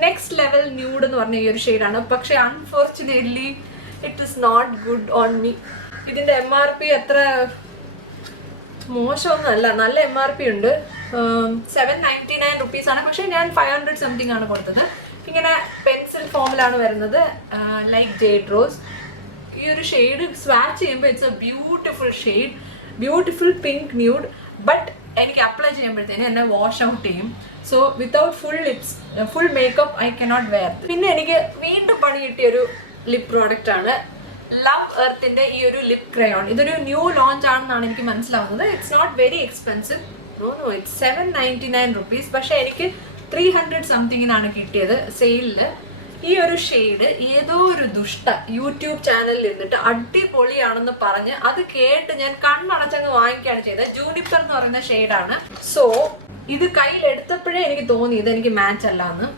നെക്സ്റ്റ് ലെവൽ ന്യൂഡ് എന്ന് പറഞ്ഞ ഈ ഒരു ഷെയ്ഡാണ്. പക്ഷെ unfortunately it is not good on me. ഇതിൻ്റെ MRP അത്ര മോശമൊന്നുമല്ല, നല്ല MRP ഉണ്ട്. ₹799 ആണ്. പക്ഷെ ഞാൻ 500 സംതിങ് ആണ് കൊടുത്തത്. ഇങ്ങനെ പെൻസിൽ ഫോമിലാണ് വരുന്നത്, ലൈക്ക് ജെയ്ഡ് റോസ്. ഈ ഒരു ഷെയ്ഡ് സ്വാച്ച് ചെയ്യുമ്പോൾ it's a beautiful shade, beautiful pink nude. But എനിക്ക് അപ്ലൈ ചെയ്യുമ്പോഴത്തേനും എന്നെ വാഷ് ഔട്ട് ചെയ്യും. So without full makeup I cannot wear. പിന്നെ എനിക്ക് വീണ്ടും പണി കിട്ടിയൊരു ലിപ് പ്രോഡക്റ്റ് ആണ് ലവ് എർത്തിന്റെ ഈ ഒരു ലിപ് ക്രയോൺ. ഇതൊരു ന്യൂ ലോഞ്ച് ആണെന്നാണ് എനിക്ക് മനസ്സിലാവുന്നത്. It's not very expensive. No it's ₹799. പക്ഷെ എനിക്ക് 300 സംതിങ്ങിനാണ് കിട്ടിയത് സെയിലിൽ. ഈ ഒരു ഷെയ്ഡ് ഏതോ ഒരു ദുഷ്ട യൂട്യൂബ് ചാനലിൽ ഇരുന്നിട്ട് അടിപൊളിയാണെന്ന് പറഞ്ഞ് അത് കേട്ട് ഞാൻ കണ്ണടച്ചങ്ങ് വാങ്ങിക്കുകയാണ് ചെയ്തത്. ജൂനിപ്പർ എന്ന് പറയുന്ന ഷെയ്ഡാണ്. സോ ഇത് കയ്യിലെടുത്തപ്പോഴേ എനിക്ക് തോന്നി ഇതെനിക്ക് മാച്ച് അല്ല എന്ന്.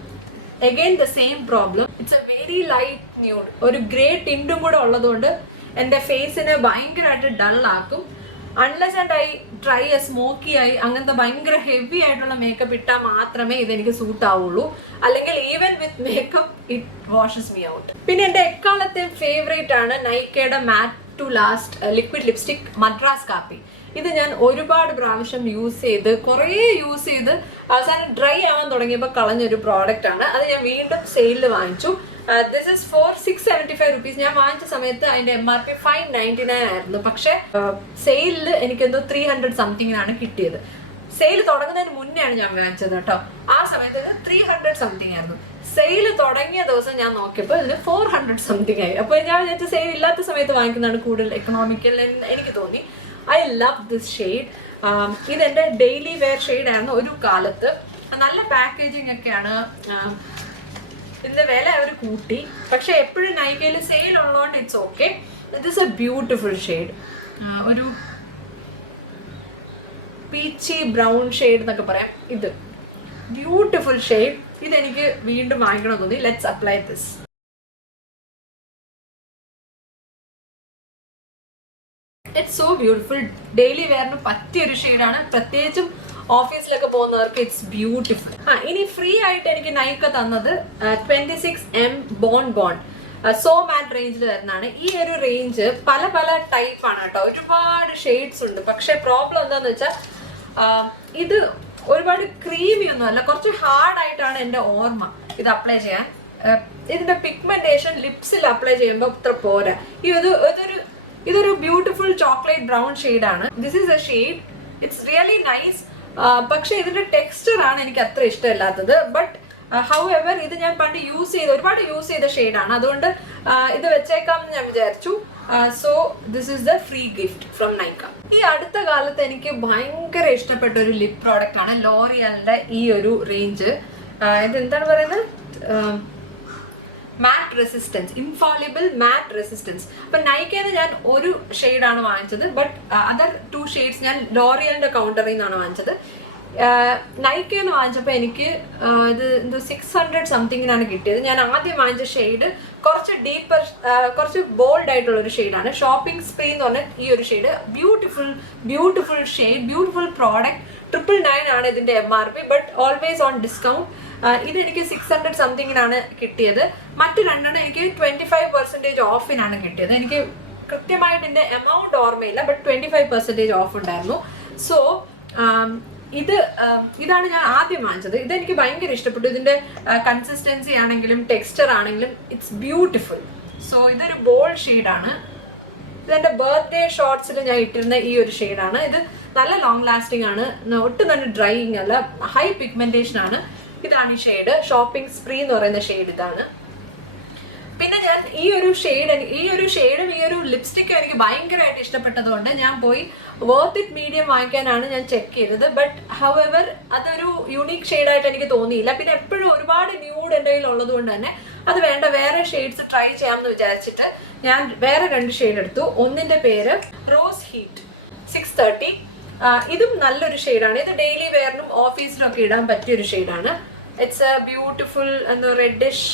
Again the same problem. It's a very light nude. ഒരു ഗ്രേ ടിൻഡും കൂടെ ഉള്ളതുകൊണ്ട് എൻ്റെ ഫേസിനെ ഭയങ്കരമായിട്ട് ഡള്ളാക്കും. Unless and I try a smoky ആയി അങ്ങനത്തെ ഭയങ്കര ഹെവി ആയിട്ടുള്ള മേക്കപ്പ് ഇട്ടാൽ മാത്രമേ ഇതെനിക്ക് സൂട്ട് ആവുള്ളൂ. അല്ലെങ്കിൽ even with makeup it washes me out. പിന്നെ എൻ്റെ എക്കാലത്തെ ഫേവറേറ്റ് ആണ് നൈക്കയുടെ matte to last liquid lipstick Madras Kaapi. ഇത് ഞാൻ ഒരുപാട് പ്രാവശ്യം കുറേ യൂസ് ചെയ്ത് അവസാനം ഡ്രൈ ആവാൻ തുടങ്ങിയപ്പോൾ കളഞ്ഞൊരു പ്രോഡക്റ്റ് ആണ്. അത് ഞാൻ വീണ്ടും സെയിലിൽ വാങ്ങിച്ചു. This is for ₹675. ഞാൻ വാങ്ങിച്ച സമയത്ത് അതിന്റെ MRP $599 ആയിരുന്നു. പക്ഷെ സെയിലിൽ എനിക്കെന്തോ 300 സംതിങ്ങിനാണ് കിട്ടിയത്. സെയിൽ തുടങ്ങുന്നതിന് മുന്നെയാണ് ഞാൻ വാങ്ങിച്ചത് കേട്ടോ. ആ സമയത്ത് 300 സംതിങ് ആയിരുന്നു. സെയിൽ തുടങ്ങിയ ദിവസം ഞാൻ നോക്കിയപ്പോൾ ഇതിന് 400 സംതിങ് ആയി. അപ്പോൾ ഞാൻ വിചാരിച്ച സെയിൽ ഇല്ലാത്ത സമയത്ത് വാങ്ങിക്കുന്നതാണ് കൂടുതൽ എക്കണോമിക്കൽ എനിക്ക് തോന്നി. I love this shade. ഇതെൻ്റെ ഡെയിലി വെയർ ഷെയ്ഡായിരുന്നു ഒരു കാലത്ത്. നല്ല പാക്കേജിങ് ഒക്കെയാണ്. ഇതിൻ്റെ വില അവർ കൂട്ടി, പക്ഷെ എപ്പോഴും നൈക്കയിൽ സെയിൽ ഉള്ളതുകൊണ്ട് it's okay. This is A beautiful shade. ഒരു പീച്ചി ബ്രൗൺ ഷെയ്ഡ് എന്നൊക്കെ പറയാം. ഇത് ബ്യൂട്ടിഫുൾ ഷെയ്ഡ്. ഇതെനിക്ക് വീണ്ടും വാങ്ങിക്കണം തോന്നി. Let's apply this. It's so beautiful. Daily വെയറിന് പറ്റിയൊരു ഷെയ്ഡാണ്, പ്രത്യേകിച്ചും ഓഫീസിലൊക്കെ പോകുന്നവർക്ക് ഇറ്റ്സ് ബ്യൂട്ടിഫുൾ. ഇനി ഫ്രീ ആയിട്ട് എനിക്ക് നൈക്ക തന്നത് 26M ബോൺ സോ മാറ്റ് റേഞ്ചിൽ വരുന്നതാണ്. ഈ ഒരു റേഞ്ച് പല പല ടൈപ്പ് ആണ് കേട്ടോ, ഒരുപാട് ഷെയ്ഡ്സ് ഉണ്ട്. പക്ഷെ പ്രോബ്ലം എന്താന്ന് വെച്ചാൽ ഇത് ഒരുപാട് ക്രീമി ഒന്നും അല്ല, കുറച്ച് ഹാർഡായിട്ടാണ് എൻ്റെ ഓർമ്മ ഇത് അപ്ലൈ ചെയ്യാൻ. ഇതിന്റെ പിഗ്മെന്റേഷൻ ലിപ്സിൽ അപ്ലൈ ചെയ്യുമ്പോൾ അത്ര പോരാ. ഇതൊരു ബ്യൂട്ടിഫുൾ ചോക്ലേറ്റ് ബ്രൗൺ ഷെയ്ഡാണ്. This is A shade, it's really nice. പക്ഷെ ഇതിന്റെ ടെക്സ്ചർ ആണ് എനിക്ക് അത്ര ഇഷ്ടമില്ലാത്തത്. ബട്ട് ഹൗഎവർ ഇത് ഞാൻ പണ്ട് ഒരുപാട് യൂസ് ചെയ്ത ഷെയ്ഡാണ്, അതുകൊണ്ട് ഇത് വെച്ചേക്കാമെന്ന് ഞാൻ വിചാരിച്ചു. So this is the free gift from Nykaa. ഈ അടുത്ത കാലത്ത് എനിക്ക് ഭയങ്കര ഇഷ്ടപ്പെട്ട ഒരു ലിപ് പ്രോഡക്റ്റ് ആണ് ലോറിയലിന്റെ ഈ ഒരു റേഞ്ച്. ഇത് എന്താണ് പറയുന്നത്, മാറ്റ് റെസിസ്റ്റൻസ്, ഇൻഫാളിബിൾ മാറ്റ് റെസിസ്റ്റൻസ്. അപ്പൊ നൈക്കന്ന് ഞാൻ ഒരു ഷെയ്ഡാണ് വാങ്ങിച്ചത്, ബട്ട് അതർ 2 ഷെയ്ഡ്സ് ഞാൻ ലോറിയലിന്റെ കൗണ്ടറിൽ നിന്നാണ് വാങ്ങിച്ചത്. നൈക്കന്ന് വാങ്ങിച്ചപ്പോൾ എനിക്ക് ഇത് 600 സംതിങ്ങിനാണ് കിട്ടിയത്. ഞാൻ ആദ്യം വാങ്ങിച്ച ഷെയ്ഡ് കുറച്ച് ഡീപ്പർ, കുറച്ച് ബോൾഡ് ആയിട്ടുള്ള ഒരു ഷെയ്ഡാണ്. ഷോപ്പിംഗ് സ്പ്രേ എന്ന് പറഞ്ഞ ഈ ഒരു shade. Beautiful shade, beautiful product. 999 ആണ് ഇതിന്റെ MRP, but always on discount. ഇതെനിക്ക് 600 സംതിങ്ങിനാണ് കിട്ടിയത്. മറ്റു രണ്ടെണ്ണം എനിക്ക് 25% ഓഫിനാണ് കിട്ടിയത്. എനിക്ക് കൃത്യമായിട്ട് ഇതിന്റെ എമൗണ്ട് ഓർമ്മയില്ല, ബട്ട് 25% ഓഫ് ഉണ്ടായിരുന്നു. സോ ഇതാണ് ഞാൻ ആദ്യം വാങ്ങിച്ചത്. ഇതെനിക്ക് ഭയങ്കര ഇഷ്ടപ്പെട്ടു. ഇതിന്റെ കൺസിസ്റ്റൻസി ആണെങ്കിലും ടെക്സ്ചർ ആണെങ്കിലും ഇറ്റ്സ് ബ്യൂട്ടിഫുൾ. സോ ഇതൊരു ബോൾഡ് ഷെയ്ഡാണ്. ഇതെന്റെ ബർത്ത്ഡേ ഷോർട്സിൽ ഞാൻ ഇട്ടിരുന്ന ഈ ഒരു ഷെയ്ഡാണ്. ഇത് നല്ല ലോങ് ലാസ്റ്റിംഗ് ആണ്, ഒട്ടും തന്നെ ഡ്രൈയിങ് അല്ല, ഹൈ പിഗ്മെന്റേഷൻ ആണ്. ഇതാണ് ഈ ഷെയ്ഡ്, ഷോപ്പിംഗ് സ്പ്രീ എന്ന് പറയുന്ന ഷെയ്ഡ് ഇതാണ്. പിന്നെ ഞാൻ ഈ ഒരു ഷെയ്ഡും ഈ ഒരു ലിപ്സ്റ്റിക്കും എനിക്ക് ഭയങ്കരമായിട്ട് ഇഷ്ടപ്പെട്ടത് കൊണ്ട് ഞാൻ പോയി വർത്ത് ഇറ്റ് മീഡിയം വാങ്ങിക്കാനാണ് ഞാൻ ചെക്ക് ചെയ്തത്. ബട്ട് ഹൗഎവർ അതൊരു യുണീക്ക് ഷെയ്ഡായിട്ട് എനിക്ക് തോന്നിയില്ല. പിന്നെ എപ്പോഴും ഒരുപാട് ന്യൂഡ് എൻ്റെ കയ്യിൽ ഉള്ളത് കൊണ്ട് തന്നെ അത് വേണ്ട, വേറെ ഷെയ്ഡ്സ് ട്രൈ ചെയ്യാമെന്ന് വിചാരിച്ചിട്ട് ഞാൻ വേറെ 2 ഷെയ്ഡ് എടുത്തു. ഒന്നിന്റെ പേര് റോസ് ഹീറ്റ് 630. ഇതും നല്ലൊരു ഷെയ്ഡാണ്. ഇത് ഡെയിലി വെയറിനും ഓഫീസിലും ഒക്കെ ഇടാൻ പറ്റിയൊരു ഷെയ്ഡാണ്. ഇറ്റ്സ് എ ബ്യൂട്ടിഫുൾ റെഡിഷ്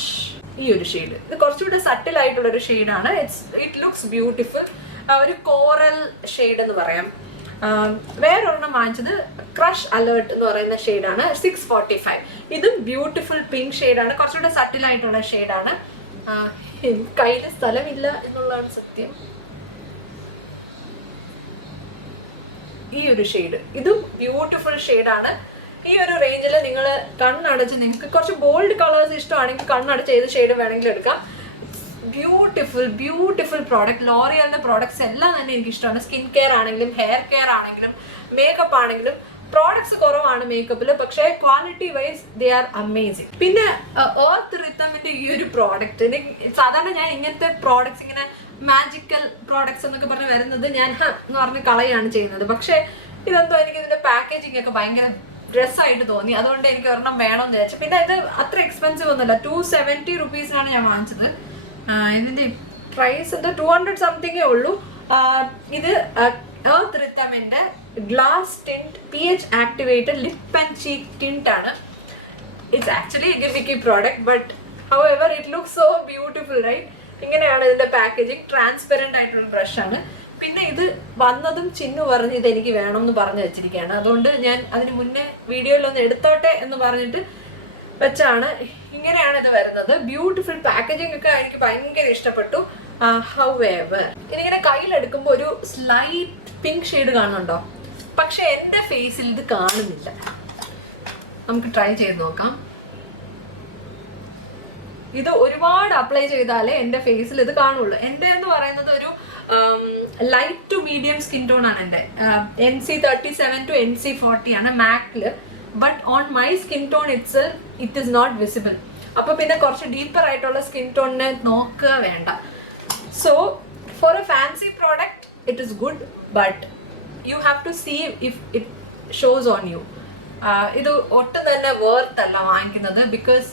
ഈ ഒരു ഷെയ്ഡ്. ഇത് കുറച്ചുകൂടെ സട്ടിൽ ആയിട്ടുള്ള ഒരു ഷെയ്ഡാണ്. It looks beautiful. ഒരു കോറൽ ഷെയ്ഡ് എന്ന് പറയാം. വേറൊരെണ്ണം വാങ്ങിച്ചത് ക്രഷ് അലേർട്ട് എന്ന് പറയുന്ന ഷെയ്ഡാണ്, 645. ഇതും ബ്യൂട്ടിഫുൾ പിങ്ക് ഷെയ്ഡാണ്, കുറച്ചുകൂടെ സട്ടിൽ ആയിട്ടുള്ള ഷെയ്ഡാണ്. കയ്യിൽ സ്ഥലമില്ല എന്നുള്ളതാണ് സത്യം. ഈ ഒരു ഷെയ്ഡ് ഇതും ബ്യൂട്ടിഫുൾ ഷെയ്ഡാണ്. ഈ ഒരു റേഞ്ചിൽ നിങ്ങൾ കണ്ണടച്ച്, നിങ്ങൾക്ക് കുറച്ച് ബോൾഡ് കളേഴ്സ് ഇഷ്ടമാണെങ്കിൽ കണ്ണടച്ച് ഏത് ഷെയ്ഡ് വേണമെങ്കിലും എടുക്കാം. Beautiful product. ലോറിയലിന്റെ പ്രോഡക്ട്സ് എല്ലാം തന്നെ എനിക്ക് ഇഷ്ടമാണ്. സ്കിൻ കെയർ ആണെങ്കിലും ഹെയർ കെയർ ആണെങ്കിലും മേക്കപ്പ് ആണെങ്കിലും പ്രോഡക്ട്സ് കുറവാണ് മേക്കപ്പിൽ, പക്ഷേ quality wise they are amazing. പിന്നെ എർത്ത് റിത്തമിന്റെ ഈ ഒരു പ്രോഡക്റ്റ്, സാധാരണ ഞാൻ ഇങ്ങനത്തെ പ്രോഡക്ട്സ് ഇങ്ങനെ മാജിക്കൽ പ്രോഡക്ട്സ് എന്നൊക്കെ പറഞ്ഞ് വരുന്നത് ഞാൻ എന്ന് പറഞ്ഞ് കളയാണ് ചെയ്യുന്നത്. പക്ഷേ ഇതെന്തോ എനിക്ക് ഇതിന്റെ പാക്കേജിങ് ഒക്കെ ഭയങ്കര ഡ്രസ്സായിട്ട് തോന്നി, അതുകൊണ്ട് എനിക്ക് ഒരെണ്ണം വേണമെന്ന് വിചാരിച്ചു. പിന്നെ ഇത് അത്ര എക്സ്പെൻസീവ് ഒന്നുമല്ല, 270 റുപ്പീസിനാണ് ഞാൻ വാങ്ങിച്ചത്. ഇതിന്റെ പ്രൈസ് എന്താ 200 സംതിങ്ങേ ഉള്ളൂ. ഇത് എർത്ത് റിത്തമിന്റെ glass tint PH activated lip and cheek tint ആണ്. It's actually a gimmicky product, but however it looks so beautiful, right? ഇങ്ങനെയാണ് ഇതിന്റെ പാക്കേജിങ്. ട്രാൻസ്പെറന്റ് ആയിട്ടുള്ള ബ്രഷാണ്. പിന്നെ ഇത് വന്നതും ചിന്നു പറഞ്ഞ് ഇത് എനിക്ക് വേണം എന്ന് പറഞ്ഞു വെച്ചിരിക്കുകയാണ്. അതുകൊണ്ട് ഞാൻ അതിന് മുന്നേ വീഡിയോയിലൊന്ന് എടുത്തോട്ടെ എന്ന് പറഞ്ഞിട്ട് വെച്ചാണ്. ഇങ്ങനെയാണ് ഇത് വരുന്നത്. ബ്യൂട്ടിഫുൾ പാക്കേജിംഗ് ഒക്കെ എനിക്ക് ഭയങ്കര ഇഷ്ടപ്പെട്ടു. ഹൗഎവർ ഇതിങ്ങനെ കയ്യിലെടുക്കുമ്പോൾ ഒരു സ്ലൈറ്റ് പിങ്ക് ഷെയ്ഡ് കാണുന്നുണ്ടോ? പക്ഷെ എൻ്റെ ഫേസിൽ ഇത് കാണുന്നില്ല. നമുക്ക് ട്രൈ ചെയ്ത് നോക്കാം. ഇത് ഒരുപാട് അപ്ലൈ ചെയ്താലേ എൻ്റെ ഫേസിൽ ഇത് കാണുള്ളൂ. എൻ്റെ എന്ന് പറയുന്നത് ഒരു light to medium skin tone ആണ് എൻ്റെ. NC37 to NC40 ആണ് മാക്കില്. But on my skin tone it is not visible. അപ്പോൾ പിന്നെ കുറച്ച് ഡീപ്പർ ആയിട്ടുള്ള സ്കിൻ ടോണിനെ നോക്കുക വേണ്ട. So for a fancy product it is good, but you have to see if it shows on you. ഇത് ഒട്ടും തന്നെ വേർത്ത് അല്ല വാങ്ങിക്കുന്നത്. ബിക്കോസ്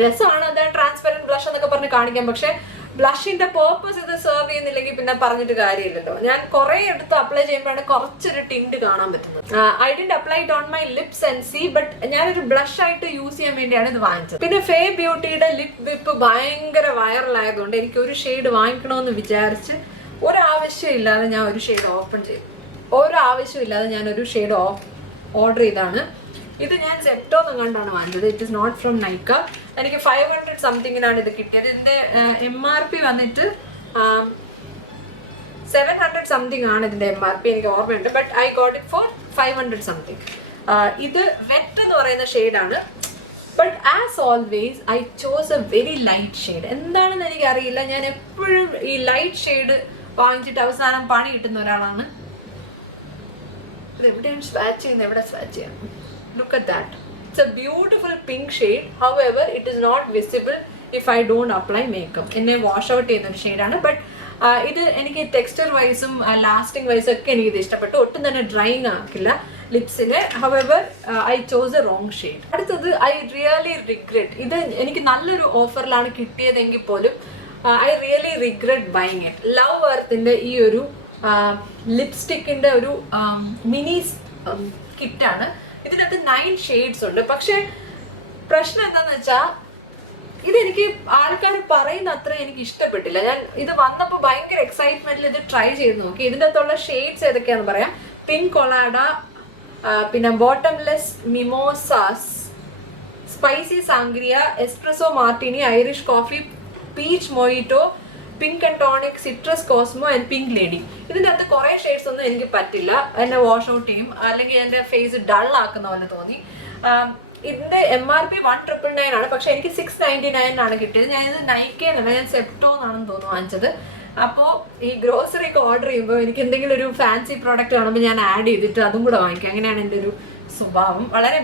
രസമാണ് അത് ട്രാൻസ്പെറൻറ്റ് ബ്ലഷ് എന്നൊക്കെ പറഞ്ഞ് കാണിക്കാം, പക്ഷെ ബ്ലഷിന്റെ പേർപ്പസ് ഇത് സെർവ് ചെയ്യുന്നില്ലെങ്കിൽ പിന്നെ പറഞ്ഞിട്ട് കാര്യമില്ലല്ലോ. ഞാൻ കുറെ എടുത്ത് അപ്ലൈ ചെയ്യുമ്പോഴാണ് കുറച്ചൊരു ടിൻഡ് കാണാൻ പറ്റുന്നത്. I didn't apply it on my lips and see, but ഞാനൊരു ബ്ലഷ് ആയിട്ട് യൂസ് ചെയ്യാൻ വേണ്ടിയാണ് ഇത് വാങ്ങിച്ചത്. പിന്നെ ഫേ ബ്യൂട്ടിയുടെ ലിപ് വിപ്പ് ഭയങ്കര വൈറൽ ആയതുകൊണ്ട് എനിക്ക് ഒരു ഷെയ്ഡ് വാങ്ങിക്കണമെന്ന് വിചാരിച്ച് ഒരാവശ്യമില്ലാതെ ഞാൻ ഒരു ഷെയ്ഡ് ഓപ്പൺ ചെയ്തു. ഒരാവശ്യമില്ലാതെ ഞാനൊരു ഷെയ്ഡ് ഓർഡർ ചെയ്താണ്. ഇത് ഞാൻ സെപ്റ്റോ കണ്ടാണ് വാങ്ങിച്ചത്. It is not from Nykaa. എനിക്ക് 500 സംതിങ്ങിനാണ് ഇത് കിട്ടിയത്. ഇതിന്റെ MRP വന്നിട്ട് 700 സംതിങ് ആണ് ഇതിന്റെ MRP, എനിക്ക് ഓർമ്മയുണ്ട്. But I got it four 500 something. ഇത് വെറ്റ് എന്ന് പറയുന്ന ഷെയ്ഡാണ്. But as always I chose A very light shade. എന്താണെന്ന് എനിക്കറിയില്ല, ഞാൻ എപ്പോഴും ഈ ലൈറ്റ് ഷെയ്ഡ് വാങ്ങിച്ചിട്ട് അവസാനം പണി കിട്ടുന്ന ഒരാളാണ്. ഇത് എവിടെയാണ് സ്വാച്ച് ചെയ്യുന്നത്? എവിടെ സ്വാച്ച് ചെയ്യാം? Look at that. It's a beautiful pink shade. However, it is not visible if I don't apply makeup. എന്നെ വാഷ് ഔട്ട് ചെയ്യുന്ന ഒരു ഷെയ്ഡാണ്. ബട്ട് ഇത് എനിക്ക് ടെക്സ്ചർ വൈസും ലാസ്റ്റിംഗ് വൈസും ഒക്കെ എനിക്കിത് ഇഷ്ടപ്പെട്ടു. ഒട്ടും തന്നെ ഡ്രൈങ് ആക്കില്ല ലിപ്സിന്. However I chose a wrong shade. അടുത്തത് ഐ റിയലി റിഗ്രറ്റ്. ഇത് എനിക്ക് നല്ലൊരു ഓഫറിലാണ് കിട്ടിയതെങ്കിൽ പോലും I really regret buying it. Love എർത്തിന്റെ ഈ ഒരു ലിപ്സ്റ്റിക്കിന്റെ ഒരു മിനി കിറ്റാണ്. ഇതിനകത്ത് 9 ഷെയ്ഡ്സ് ഉണ്ട്. പക്ഷെ പ്രശ്നം എന്താന്ന് വെച്ചാൽ ഇതെനിക്ക് ആൾക്കാർ പറയുന്ന അത്ര എനിക്ക് ഇഷ്ടപ്പെട്ടില്ല. ഞാൻ ഇത് വന്നപ്പോൾ ഭയങ്കര എക്സൈറ്റ്മെന്റിൽ ഇത് ട്രൈ ചെയ്ത് നോക്കി. ഇതിൻ്റെ അകത്തുള്ള ഷെയ്ഡ്സ് ഏതൊക്കെയാണെന്ന് പറയാം. പിങ്ക് കൊളാഡ, പിന്നെ bottomless mimosas, spicy sangria, espresso martini, Irish coffee, peach mojito, pink and tonic, citrus cosmo and pink lady. ഇതിൻ്റെ അകത്ത് കുറേ ഷെയ്ഡ്സ് ഒന്നും എനിക്ക് പറ്റില്ല. എന്നെ വാഷ് ഔട്ട് ചെയ്യും, അല്ലെങ്കിൽ എൻ്റെ ഫേസ് ഡൾ ആക്കുന്ന പോലെ തോന്നി. ഇതിൻ്റെ MRP 199 ആണ്. പക്ഷെ എനിക്ക് 699 കിട്ടിയത്. ഞാനിത് നൈക്കേന്നല്ല, ഞാൻ സെപ്റ്റോ എന്നാണെന്ന് തോന്നുന്നു വാങ്ങിച്ചത്. അപ്പോൾ ഈ ഗ്രോസറി ഒക്കെ ഓർഡർ ചെയ്യുമ്പോൾ എനിക്ക് എന്തെങ്കിലും ഒരു ഫാൻസി പ്രോഡക്റ്റ് കാണുമ്പോൾ ഞാൻ ആഡ് ചെയ്തിട്ട് അതും കൂടെ വാങ്ങിക്കും. അങ്ങനെയാണ് എൻ്റെ ഒരു സ്വഭാവം. വളരെ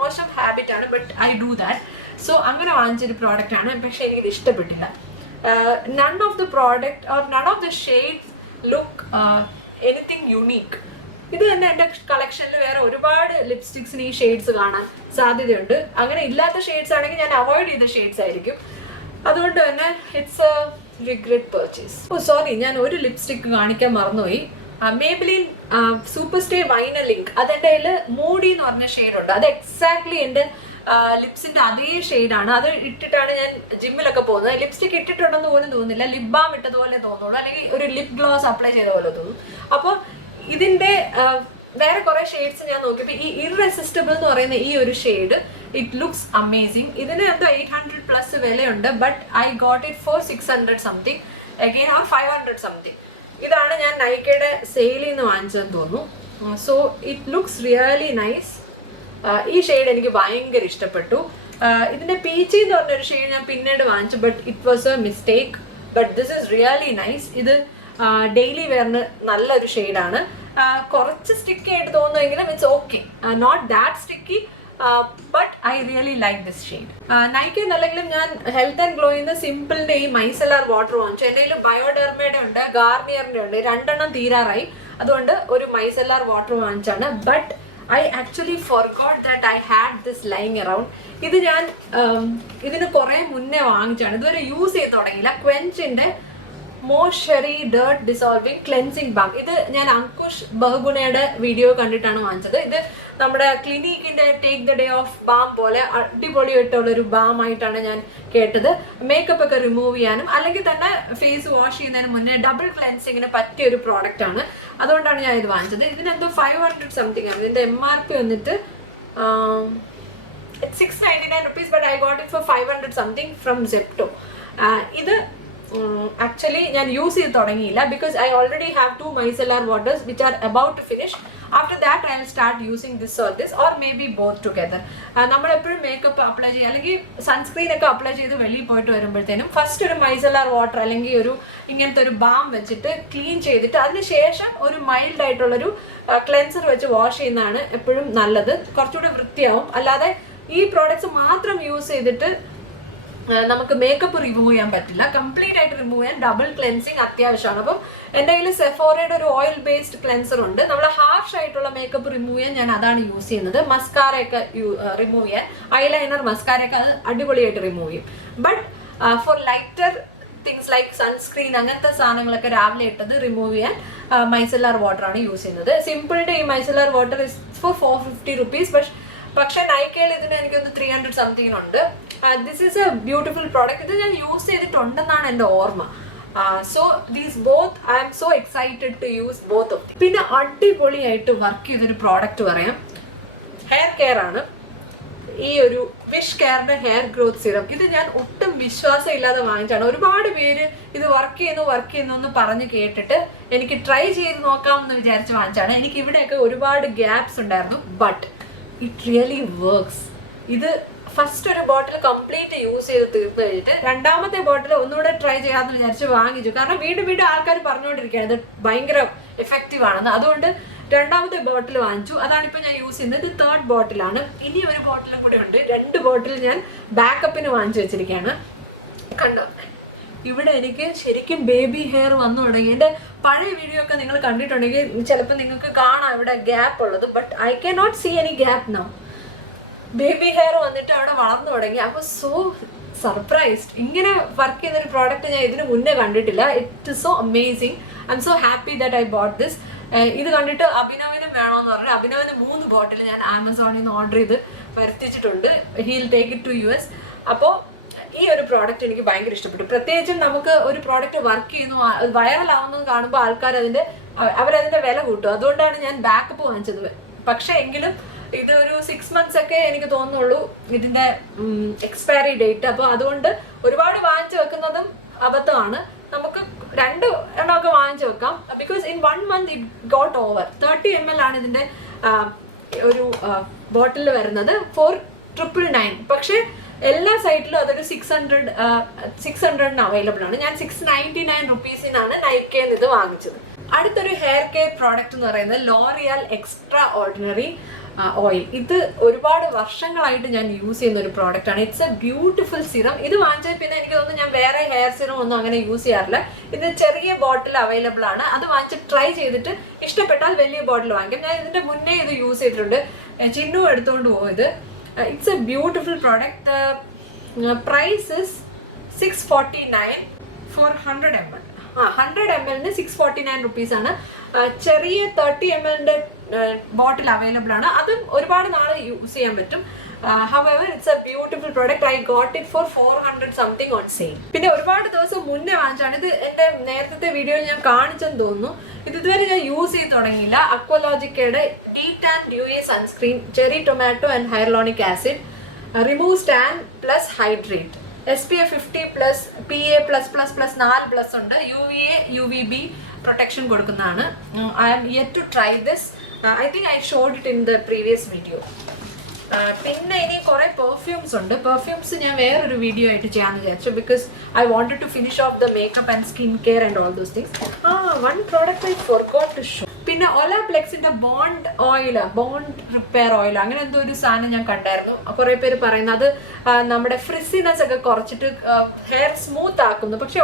മോശം ഹാബിറ്റാണ്, but I do that. So അങ്ങനെ വാങ്ങിച്ചൊരു പ്രോഡക്റ്റ് ആണ്. പക്ഷെ എനിക്കിത് ഇഷ്ടപ്പെട്ടില്ല. None of the product or none of the shades look anything unique. ഇത് തന്നെ എൻ്റെ കളക്ഷനിൽ വേറെ ഒരുപാട് ലിപ്സ്റ്റിക്സിന് ഈ ഷെയ്ഡ്സ് കാണാൻ സാധ്യതയുണ്ട്. അങ്ങനെ ഇല്ലാത്ത ഷെയ്ഡ്സ് ആണെങ്കിൽ ഞാൻ അവോയ്ഡ് ചെയ്ത ഷെയ്ഡ്സ് ആയിരിക്കും. അതുകൊണ്ട് തന്നെ it's a regret purchase. Oh sorry, ഞാൻ ഒരു ലിപ്സ്റ്റിക് കാണിക്കാൻ മറന്നുപോയി. Maybelline super stay vinyl link. അതെൻ്റെ കയ്യിൽ മൂഡി എന്ന് പറഞ്ഞ ഷെയ്ഡുണ്ട്. അത് എക്സാക്ട്ലി എൻ്റെ ലിപ്സിന്റെ അതേ ഷെയ്ഡാണ്. അത് ഇട്ടിട്ടാണ് ഞാൻ ജിമ്മിലൊക്കെ പോകുന്നത്. ലിപ്സ്റ്റിക് ഇട്ടിട്ടുണ്ടെന്ന് പോലും തോന്നുന്നില്ല. ലിപ് ബാം ഇട്ടതുപോലെ തോന്നുള്ളൂ, അല്ലെങ്കിൽ ഒരു ലിപ് ഗ്ലോസ് അപ്ലൈ ചെയ്ത പോലെ തോന്നും. അപ്പോൾ ഇതിന്റെ വേറെ കുറെ ഷെയ്ഡ്സ് ഞാൻ നോക്കിയപ്പോൾ ഈ ഇറസിസ്റ്റബിൾ എന്ന് പറയുന്ന ഈ ഒരു ഷെയ്ഡ് ഇറ്റ് ലുക്സ് അമേസിങ്. ഇതിന് എന്തോ 800+ വിലയുണ്ട്. But I got it four 600 something, again or 500 something. ഇതാണ് ഞാൻ നൈക്കയുടെ സെയിലിൽ നിന്ന് വാങ്ങിച്ചതെന്ന് തോന്നുന്നു. So it looks really nice. ഈ ഷെയ്ഡ് എനിക്ക് ഭയങ്കര ഇഷ്ടപ്പെട്ടു. ഇതിന്റെ പീച്ചി എന്ന് പറഞ്ഞൊരു ഷെയ്ഡ് ഞാൻ പിന്നീട് വാങ്ങിച്ചു, but it was a mistake. But this is really nice. ഇത് ഡെയിലി വെയറിന് നല്ലൊരു ഷെയ്ഡാണ്. കുറച്ച് സ്റ്റിക്കി ആയിട്ട് തോന്നുമെങ്കിലും it's okay, not that sticky. But I really like this shade. Nykaa എന്നല്ലെങ്കിലും ഞാൻ ഹെൽത്ത് ആൻഡ് ഗ്ലോയിന്ന് സിമ്പിളിന്റെ ഈ മൈസെല്ലാർ വാട്ടർ വാങ്ങിച്ചു. എൻ്റെ കയ്യിൽ ബയോഡെർമയുടെ ഉണ്ട്, ഗാർണിയറിന്റെ ഉണ്ട്. 2 തീരാറായി. അതുകൊണ്ട് ഒരു മൈസെല്ലാർ വാട്ടർ വാങ്ങിച്ചാണ്. But I actually forgot that I had this lying around. ഇത് ഞാൻ ഇതിന് കുറേ മുന്നേ വാങ്ങിച്ചാണ്. ഇതുവരെ യൂസ് ചെയ്ത് തുടങ്ങിയില്ല. ക്വെഞ്ചിന്റെ മോയ്സ്ചറി ഡേർട്ട് ഡിസോൾവിങ് ക്ലെൻസിങ് ബാം. ഇത് ഞാൻ അങ്കുഷ് ബഹുഗുണയുടെ വീഡിയോ കണ്ടിട്ടാണ് വാങ്ങിച്ചത്. ഇത് നമ്മുടെ ക്ലിനിക്കിന്റെ take the day off balm പോലെ അടിപൊളിയായിട്ടുള്ളൊരു ബാം ആയിട്ടാണ് ഞാൻ കേട്ടത്. മേക്കപ്പ് ഒക്കെ റിമൂവ് ചെയ്യാനും അല്ലെങ്കിൽ തന്നെ ഫേസ് വാഷ് ചെയ്യുന്നതിന് മുന്നേ ഡബിൾ ക്ലെൻസിങ്ങിന് പറ്റിയ ഒരു പ്രോഡക്റ്റ് ആണ്. അതുകൊണ്ടാണ് ഞാൻ ഇത് വാങ്ങിച്ചത്. ഇതിനെന്തോ 500 സംതിങ് ആണ്. ഇതിന്റെ MRP വന്നിട്ട് 699 rupees, but I got it for 500 something from Zepto. ഇത് ആക്ച്വലി ഞാൻ യൂസ് ചെയ്ത് തുടങ്ങിയില്ല. Because I already have 2 micellar waters which are about to finish. After that I will start using this or maybe both together. നമ്മൾ എപ്പോഴും makeup apply ചെയ്യുക അല്ലെങ്കിൽ sunscreen ഒക്കെ apply ചെയ്ത് വെളിയിൽ പോയിട്ട് വരുമ്പോഴത്തേനും ഫസ്റ്റ് ഒരു micellar വാട്ടർ അല്ലെങ്കിൽ ഒരു ഇങ്ങനത്തെ ഒരു ബാം വെച്ചിട്ട് ക്ലീൻ ചെയ്തിട്ട് അതിനുശേഷം ഒരു മൈൽഡ് ആയിട്ടുള്ളൊരു ക്ലെൻസർ വെച്ച് വാഷ് ചെയ്യുന്നതാണ് എപ്പോഴും നല്ലത്. കുറച്ചുകൂടെ വൃത്തിയാവും. അല്ലാതെ ഈ പ്രോഡക്ട്സ് മാത്രം യൂസ് ചെയ്തിട്ട് നമുക്ക് മേക്കപ്പ് റിമൂവ് ചെയ്യാൻ പറ്റില്ല. കംപ്ലീറ്റ് ആയിട്ട് റിമൂവ് ചെയ്യാൻ ഡബിൾ ക്ലെൻസിങ് അത്യാവശ്യമാണ്. അപ്പം എൻ്റെ കയ്യിൽ സെഫോറയുടെ ഒരു ഓയിൽ ബേസ്ഡ് ക്ലെൻസർ ഉണ്ട്. നമ്മൾ ഹാർഷ് ആയിട്ടുള്ള മേക്കപ്പ് റിമൂവ് ചെയ്യാൻ ഞാൻ അതാണ് യൂസ് ചെയ്യുന്നത്. മസ്കാരയൊക്കെ റിമൂവ് ചെയ്യാൻ, ഐലൈനർ മസ്കാരയൊക്കെ അത് അടിപൊളിയായിട്ട് റിമൂവ് ചെയ്യും. But for lighter things like sunscreen അങ്ങനത്തെ സാധനങ്ങളൊക്കെ രാവിലെ ഇട്ടത് റിമൂവ് ചെയ്യാൻ മൈസെല്ലാർ വാട്ടർ ആണ് യൂസ് ചെയ്യുന്നത്. സിമ്പിളിന്റെ ഈ micellar water is for 450 rupees. പക്ഷെ നൈക്കയിൽ ഇതിന് എനിക്കൊന്ന് 300 സംതിങ്ങിനുണ്ട്. This is a beautiful product. ഇത് ഞാൻ യൂസ് ചെയ്തിട്ടുണ്ടെന്നാണ് എൻ്റെ ഓർമ്മ. So these both I M so excited to use both of. പിന്നെ അടിപൊളിയായിട്ട് വർക്ക് ചെയ്തൊരു പ്രോഡക്റ്റ് പറയാം, ഹെയർ കെയർ ആണ്. ഈ ഒരു വിഷ് കെയറിന്റെ ഹെയർ ഗ്രോത്ത് സിറം. ഇത് ഞാൻ ഒട്ടും വിശ്വാസം ഇല്ലാതെ വാങ്ങിച്ചാണ്. ഒരുപാട് പേര് ഇത് വർക്ക് ചെയ്യുന്നു എന്ന് പറഞ്ഞ് കേട്ടിട്ട് എനിക്ക് ട്രൈ ചെയ്ത് നോക്കാമെന്ന് വിചാരിച്ച് വാങ്ങിച്ചാണ്. എനിക്ക് ഇവിടെയൊക്കെ ഒരുപാട് ഗ്യാപ്സ് ഉണ്ടായിരുന്നു. But it really works. ഇത് ഫസ്റ്റ് ഒരു ബോട്ടിൽ കംപ്ലീറ്റ് യൂസ് ചെയ്ത് തീർന്നു കഴിഞ്ഞിട്ട് രണ്ടാമത്തെ ബോട്ടിൽ ഒന്നുകൂടെ ട്രൈ ചെയ്യാമെന്ന് വിചാരിച്ച് വാങ്ങിച്ചു. കാരണം വീണ്ടും ആൾക്കാർ പറഞ്ഞുകൊണ്ടിരിക്കുകയാണ് ഇത് ഭയങ്കര എഫക്റ്റീവ് ആണെന്ന്. അതുകൊണ്ട് രണ്ടാമത്തെ ബോട്ടിൽ വാങ്ങിച്ചു. അതാണിപ്പോൾ ഞാൻ യൂസ് ചെയ്യുന്നത്. ഇത് 3rd ബോട്ടിലാണ്. ഇനി ഒരു ബോട്ടിലും കൂടി ഉണ്ട്. 2 ബോട്ടിൽ ഞാൻ ബാക്കപ്പിന് വാങ്ങിച്ചു വെച്ചിരിക്കുകയാണ്. കണ്ടോ, ഇവിടെ എനിക്ക് ശരിക്കും ബേബി ഹെയർ വന്നു തുടങ്ങി. എൻ്റെ പഴയ വീഡിയോ ഒക്കെ നിങ്ങൾ കണ്ടിട്ടുണ്ടെങ്കിൽ ചിലപ്പോൾ നിങ്ങൾക്ക് കാണാം ഇവിടെ ഗ്യാപ്പ് ഉള്ളത്. But I can not see any gap now. Baby hair വന്നിട്ട് അവിടെ വളർന്നു തുടങ്ങി. അപ്പോൾ സോ സർപ്രൈസ്ഡ്. ഇങ്ങനെ വർക്ക് ചെയ്യുന്നൊരു പ്രോഡക്റ്റ് ഞാൻ ഇതിന് മുന്നേ കണ്ടിട്ടില്ല. It is so amazing. I M so happy that I bought this. ഇത് കണ്ടിട്ട് അഭിനവിനും വേണമെന്ന് പറഞ്ഞു. അഭിനവിന് 3 ബോട്ടിൽ ഞാൻ ആമസോണിൽ നിന്ന് ഓർഡർ ചെയ്ത് വരുത്തിച്ചിട്ടുണ്ട്. He'll take it to US. അപ്പോൾ ഈ ഒരു പ്രോഡക്റ്റ് എനിക്ക് ഭയങ്കര ഇഷ്ടപ്പെട്ടു. പ്രത്യേകിച്ചും നമുക്ക് ഒരു പ്രോഡക്റ്റ് വർക്ക് ചെയ്യുന്നു, വൈറലാവുന്നത് കാണുമ്പോൾ ആൾക്കാർ അവരതിൻ്റെ വില കൂട്ടും. അതുകൊണ്ടാണ് ഞാൻ ബാക്കപ്പ് വാങ്ങിച്ചത്. പക്ഷേ എങ്കിലും ഇത് ഒരു 6 months ഒക്കെ എനിക്ക് തോന്നുന്നുള്ളൂ ഇതിൻ്റെ എക്സ്പയറി ഡേറ്റ്. അപ്പോൾ അതുകൊണ്ട് ഒരുപാട് വാങ്ങിച്ചു വെക്കുന്നതും അബദ്ധമാണ്. നമുക്ക് 2 എണ്ണമൊക്കെ വാങ്ങിച്ചു വെക്കാം. Because in 1 month it got over. 30 ml ആണ് ഇതിൻ്റെ ഒരു ബോട്ടിൽ വരുന്നത്. 499. പക്ഷേ എല്ലാ സൈറ്റിലും അതൊരു 600 അവൈലബിൾ ആണ്. ഞാൻ 699 rupees-നാണ് നൈക്കയിൽ നിന്ന് ഇത് വാങ്ങിച്ചത്. അടുത്തൊരു ഹെയർ കെയർ പ്രോഡക്റ്റ് എന്ന് പറയുന്നത് ലോറിയൽ എക്സ്ട്രാ ഓർഡിനറി ഓയിൽ. ഇത് ഒരുപാട് വർഷങ്ങളായിട്ട് ഞാൻ യൂസ് ചെയ്യുന്ന ഒരു പ്രോഡക്റ്റ് ആണ്. It's a beautiful serum. ഇത് വാങ്ങിച്ചാൽ പിന്നെ എനിക്ക് തോന്നുന്നു ഞാൻ വേറെ ഹെയർ സിറം ഒന്നും അങ്ങനെ യൂസ് ചെയ്യാറില്ല. ഇത് ചെറിയ ബോട്ടിൽ അവൈലബിൾ ആണ്. അത് വാങ്ങിച്ച് ട്രൈ ചെയ്തിട്ട് ഇഷ്ടപ്പെട്ടാൽ വലിയ ബോട്ടിൽ വാങ്ങിക്കും. ഞാൻ ഇതിന്റെ മുന്നേ ഇത് യൂസ് ചെയ്തിട്ടുണ്ട്. ചിന്നു എടുത്തുകൊണ്ട് പോയത്. It's a beautiful product. Price is 649 for 100 ml. 100 ml 649 rupees ആണ്. ചെറിയ 30 ml ബോട്ടിൽ അവൈലബിൾ ആണ്. അതും ഒരുപാട് നാൾ യൂസ് ചെയ്യാൻ പറ്റും. However, it's a beautiful product. I got it for 400 something on sale. പിന്നെ ഒരുപാട് ദിവസം മുന്നേ വാങ്ങിച്ചാണ്. ഇത് എൻ്റെ നേരത്തെ വീഡിയോയിൽ ഞാൻ കാണിച്ചെന്ന് തോന്നുന്നു. ഇത് ഇതുവരെ ഞാൻ യൂസ് ചെയ്ത് തുടങ്ങിയില്ല. അക്വലോജിക്കയുടെ detan dewy sunscreen, cherry tomato and hyaluronic acid, remove tan plus hydrate, SPF 50+, PA+++, 4+ ഉണ്ട്. UVA UVB പ്രൊട്ടക്ഷൻ കൊടുക്കുന്നതാണ്. I am yet to try this. I think I showed it in the previous video. പിന്നെ ഇനി കുറേ perfumes ഉണ്ട്. Perfumes ഞാൻ വേറൊരു video ആയിട്ട് ചെയ്യാമെന്ന് വിചാരിച്ചു. Because I wanted to finish off the makeup and skin care and all those things. One product I forgot to show. പിന്നെ ഒലാപ്ലെക്സിന്റെ bond oil, bond repair oil, അങ്ങനെ എന്തോ ഒരു സാധനം ഞാൻ കണ്ടായിരുന്നു. കുറേ പേര് പറയുന്നത് അത് നമ്മുടെ ഫ്രിസിനെസ് ഒക്കെ കുറച്ചിട്ട് ഹെയർ സ്മൂത്ത് ആക്കുന്നു. പക്ഷെ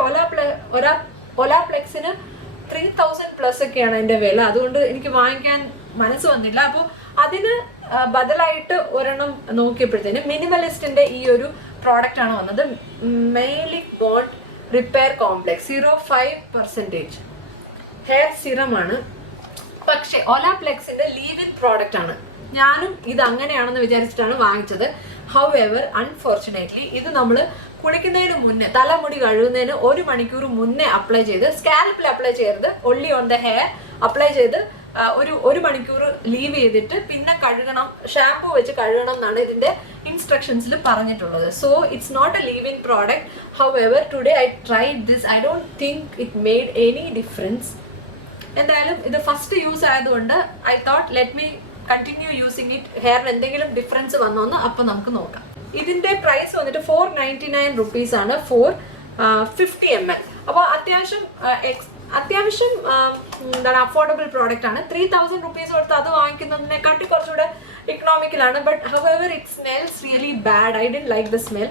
ഒലാപ്ലെക്സിന് 3000+ ഒക്കെയാണ് അതിൻ്റെ വില. അതുകൊണ്ട് എനിക്ക് വാങ്ങിക്കാൻ മനസ്സ് വന്നില്ല. അപ്പോൾ അതിന് ബദലായിട്ട് ഒരെണ്ണം നോക്കിയപ്പോഴത്തേന് മിനിമലിസ്റ്റിന്റെ ഈ ഒരു പ്രോഡക്റ്റ് ആണ് വന്നത്. മെയിലിക് ബോണ്ട് റിപ്പയർ കോംപ്ലെക്സ് 0.5% ഹെയർ സിറമാണ്. പക്ഷെ ഒലാപ്ലെക്സിന്റെ ലീവ് ഇൻ പ്രോഡക്റ്റ് ആണ്. ഞാനും ഇത് അങ്ങനെയാണെന്ന് വിചാരിച്ചിട്ടാണ് വാങ്ങിച്ചത്. ഹൗഎവർ അൺഫോർച്ചുനേറ്റ്ലി ഇത് നമ്മൾ കുളിക്കുന്നതിന് മുന്നേ, തലമുടി കഴുകുന്നതിന് 1 മണിക്കൂർ മുന്നേ അപ്ലൈ ചെയ്ത്, സ്കാൽപ്പിൽ അപ്ലൈ ചെയ്യരുത്, only on the hair apply ചെയ്ത് ഒരു മണിക്കൂർ ലീവ് ചെയ്തിട്ട് പിന്നെ കഴുകണം, ഷാംപൂ വെച്ച് കഴുകണം എന്നാണ് ഇതിന്റെ ഇൻസ്ട്രക്ഷൻസിൽ പറഞ്ഞിട്ടുള്ളത്. So it's not a leave in product. However today I tried this. I don't think it made any difference. എന്തായാലും ഇത് ഫസ്റ്റ് യൂസ് ആയതുകൊണ്ട് I thought let me continue using it. ഹെയറിന് എന്തെങ്കിലും ഡിഫറൻസ് വന്നോന്ന് അപ്പോൾ നമുക്ക് നോക്കാം. ഇതിന്റെ പ്രൈസ് വന്നിട്ട് 499 rupees ആണ് ഫോർ 50 ml. അപ്പോൾ അത്യാവശ്യം അത്യാവശ്യം എന്താണ് അഫോർഡബിൾ പ്രോഡക്റ്റ് ആണ്. 3000 rupees കൊടുത്ത് അത് വാങ്ങിക്കുന്നതിനെക്കാട്ടി കുറച്ചുകൂടെ ഇക്കണോമിക്കലാണ്. But however it smells really bad. I didn't like the smell.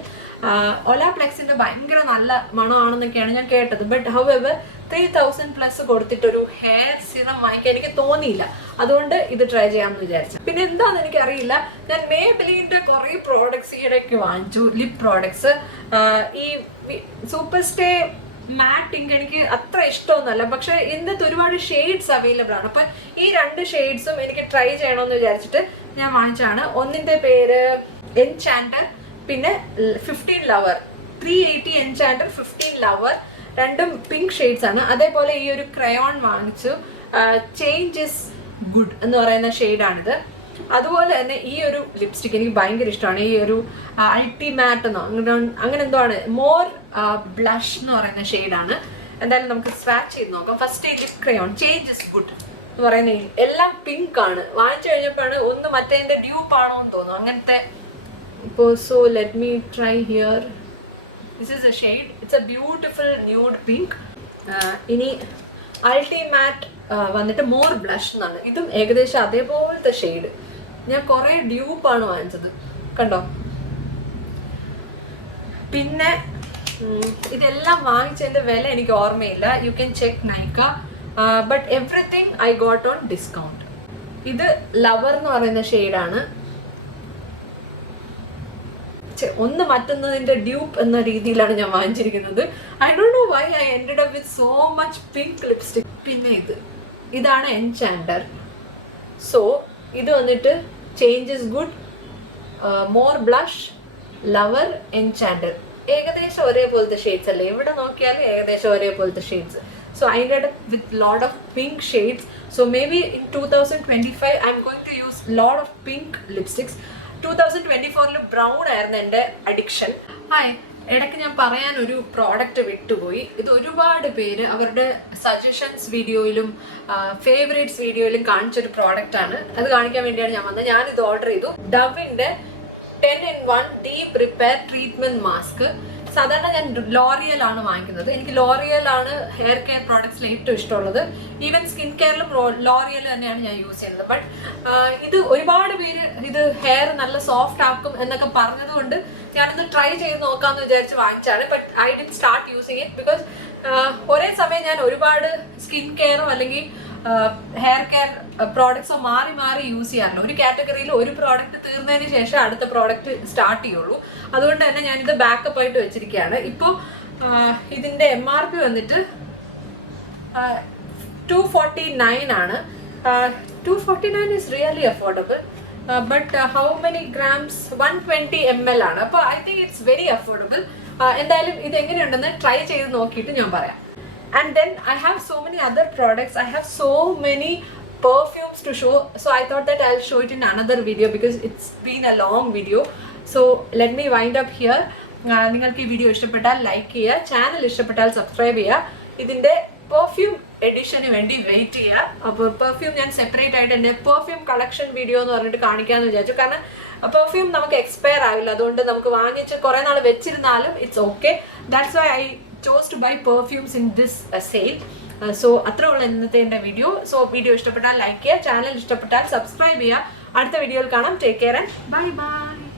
ഒലാപ്ലെക്സിന്റെ ഭയങ്കര നല്ല മണമാണെന്നൊക്കെയാണ് ഞാൻ കേട്ടത്. ബട്ട് ഹവെവർ 3000+ കൊടുത്തിട്ടൊരു ഹെയർ സിറം വാങ്ങിക്കാൻ എനിക്ക് തോന്നിയില്ല. അതുകൊണ്ട് ഇത് ട്രൈ ചെയ്യാമെന്ന് വിചാരിച്ചു. പിന്നെ എന്താണെന്ന് എനിക്കറിയില്ല, ഞാൻ മേബിലിന്റെ കുറേ പ്രോഡക്ട്സ് ഈയിടയ്ക്ക് വാങ്ങിച്ചു, ലിപ് പ്രോഡക്ട്സ്. ഈ സൂപ്പർ സ്റ്റേ മാറ്റ് ഇങ്ക് എനിക്ക് അത്ര ഇഷ്ടമൊന്നുമല്ല, പക്ഷെ ഇന്നത്തെ ഒരുപാട് ഷെയ്ഡ്സ് അവൈലബിൾ ആണ്. അപ്പം ഈ 2 ഷെയ്ഡ്സും എനിക്ക് ട്രൈ ചെയ്യണമെന്ന് വിചാരിച്ചിട്ട് ഞാൻ വാങ്ങിച്ചാണ്. ഒന്നിന്റെ പേര് എൻചാൻഡർ, പിന്നെ 15 ലവർ. 380 എൻചാൻഡർ, 15 ലവർ, രണ്ടും പിങ്ക് ഷെയ്ഡ്സ് ആണ്. അതേപോലെ ഈ ഒരു ക്രയോൺ വാങ്ങിച്ചു, ചേഞ്ച് ഇസ് ഗുഡ് എന്ന് പറയുന്ന ഷെയ്ഡാണിത്. അതുപോലെ തന്നെ ഈ ഒരു ലിപ്സ്റ്റിക് എനിക്ക് ഭയങ്കര ഇഷ്ടമാണ്. ഈ ഒരു അൾട്ടിമാറ്റ് എന്നോ അങ്ങനെ എന്തോ ആണ്, മോർ ബ്ലഷ് എന്ന് പറയുന്ന ഷെയ്ഡാണ്. എന്തായാലും നമുക്ക് സ്വാച്ച് ചെയ്ത് നോക്കാം. ഫസ്റ്റ് ഈ lip crayon change is good എന്ന് പറയുന്ന എല്ലാം പിങ്ക് ആണ്. വാങ്ങിച്ചു കഴിഞ്ഞപ്പോഴാണ് ഒന്ന് മറ്റേതിന്റെ ഡ്യൂപ്പ് ആണോ എന്ന് തോന്നുന്നു അങ്ങനത്തെ. ഇപ്പോൾ so let me try here. This is A shade, it's a beautiful nude pink. ഇനി അൾട്ടിമാറ്റ് വന്നിട്ട് മോർ ബ്ലഷ് എന്നാണ്. ഇതും ഏകദേശം അതേപോലത്തെ ഷെയ്ഡ്. ഞാൻ കുറേ ഡ്യൂപ്പാണ് വാങ്ങിച്ചത്, കണ്ടോ. പിന്നെ ഇതെല്ലാം വാങ്ങിച്ചതിൻ്റെ വില എനിക്ക് ഓർമ്മയില്ല. You can check Nykaa. But everything I got on discount. ഇത് ലവർ എന്ന് പറയുന്ന ഷെയ്ഡാണ്. ഒന്ന് മറ്റൊന്നതിന്റെ ഡ്യൂപ്പ് എന്ന രീതിയിലാണ് ഞാൻ വാങ്ങിച്ചിരിക്കുന്നത്. I don't know why I ended up with so much pink lipstick. പിന്നെ ഇതാണ് എൻചാൻഡർ. സോ ഇത് വന്നിട്ട് change is good, more blush, lover, enchanter. ഏകദേശം ഒരേപോലത്തെ ഷെയ്ഡ്സ് അല്ലേ, എവിടെ നോക്കിയാലും ഏകദേശം ഒരേപോലത്തെ shades. So I ended up with lot of pink shades. So maybe in 2025 I'm going to use lot of pink lipsticks. 2024 brown ആയിരുന്നു എൻ്റെ അഡിക്ഷൻ. ഇടയ്ക്ക് ഞാൻ പറയാൻ ഒരു പ്രോഡക്റ്റ് വിട്ടുപോയി. ഇത് ഒരുപാട് പേര് അവരുടെ സജഷൻസ് വീഡിയോയിലും ഫേവറേറ്റ്സ് വീഡിയോയിലും കാണിച്ചൊരു പ്രോഡക്റ്റ് ആണ്. അത് കാണിക്കാൻ വേണ്ടിയാണ് ഞാൻ വന്നത്. ഞാനിത് ഓർഡർ ചെയ്തു. ഡവിൻ്റെ 10-in-1 deep repair treatment mask. സാധാരണ ഞാൻ ലോറിയൽ ആണ് വാങ്ങിക്കുന്നത്. എനിക്ക് ലോറിയൽ ആണ് ഹെയർ കെയർ പ്രോഡക്ട്സിൽ ഏറ്റവും ഇഷ്ടമുള്ളത്. ഈവൻ സ്കിൻ കെയറിലും ലോറിയൽ തന്നെയാണ് ഞാൻ യൂസ് ചെയ്യുന്നത്. ബട്ട് ഇത് ഒരുപാട് പേര് ഇത് ഹെയർ നല്ല സോഫ്റ്റ് ആക്കും എന്നൊക്കെ പറഞ്ഞതുകൊണ്ട് ഞാനിത് ട്രൈ ചെയ്ത് നോക്കാമെന്ന് വിചാരിച്ച് വാങ്ങിച്ചാണ്. But I did start using it because ഒരേ സമയം ഞാൻ ഒരുപാട് സ്കിൻ കെയറോ അല്ലെങ്കിൽ ഹെയർ കെയർ പ്രോഡക്ട്സോ മാറി മാറി യൂസ് ചെയ്യാറില്ല. ഒരു കാറ്റഗറിയിൽ ഒരു പ്രോഡക്റ്റ് തീർന്നതിന് ശേഷം അടുത്ത പ്രോഡക്റ്റ് സ്റ്റാർട്ട് ചെയ്യുള്ളൂ. അതുകൊണ്ട് തന്നെ ഞാനിത് ബാക്കപ്പ് ആയിട്ട് വെച്ചിരിക്കുകയാണ്. ഇപ്പോൾ ഇതിൻ്റെ MRP വന്നിട്ട് 249 ആണ്. 249 is really affordable. But how many grams? 120 ml ആണ്. അപ്പോൾ I think it's very affordable. എന്തായാലും ഇത് എങ്ങനെയുണ്ടെന്ന് ട്രൈ ചെയ്ത് നോക്കിയിട്ട് ഞാൻ പറയാം. And then I have so many other products. I have so many perfumes to show. So I thought that I'll show it in another video because it's been a long video. So let me wind up here. നിങ്ങൾക്ക് ഈ video ഇഷ്ടപ്പെട്ടാൽ like ചെയ്യുക, channel ഇഷ്ടപ്പെട്ടാൽ subscribe ചെയ്യുക. ഇതിൻ്റെ perfume എഡിഷന് വേണ്ടി wait ചെയ്യുക. അപ്പോൾ പെർഫ്യൂം ഞാൻ സെപ്പറേറ്റ് ആയിട്ട് എൻ്റെ പെർഫ്യൂം കളക്ഷൻ വീഡിയോ എന്ന് പറഞ്ഞിട്ട് കാണിക്കാമെന്ന് വിചാരിച്ചു. കാരണം പെർഫ്യൂം നമുക്ക് എക്സ്പയർ ആവില്ല. അതുകൊണ്ട് നമുക്ക് വാങ്ങിച്ച് കുറേ നാൾ വെച്ചിരുന്നാലും it's okay. That's why I chose to buy perfumes in this sale. So അത്ര ഉള്ള ഇന്നത്തെ എൻ്റെ വീഡിയോ. സോ വീഡിയോ ഇഷ്ടപ്പെട്ടാൽ ലൈക്ക് ചെയ്യുക, ചാനൽ ഇഷ്ടപ്പെട്ടാൽ സബ്സ്ക്രൈബ് ചെയ്യുക. അടുത്ത വീഡിയോയിൽ കാണാം. Take care and bye bye.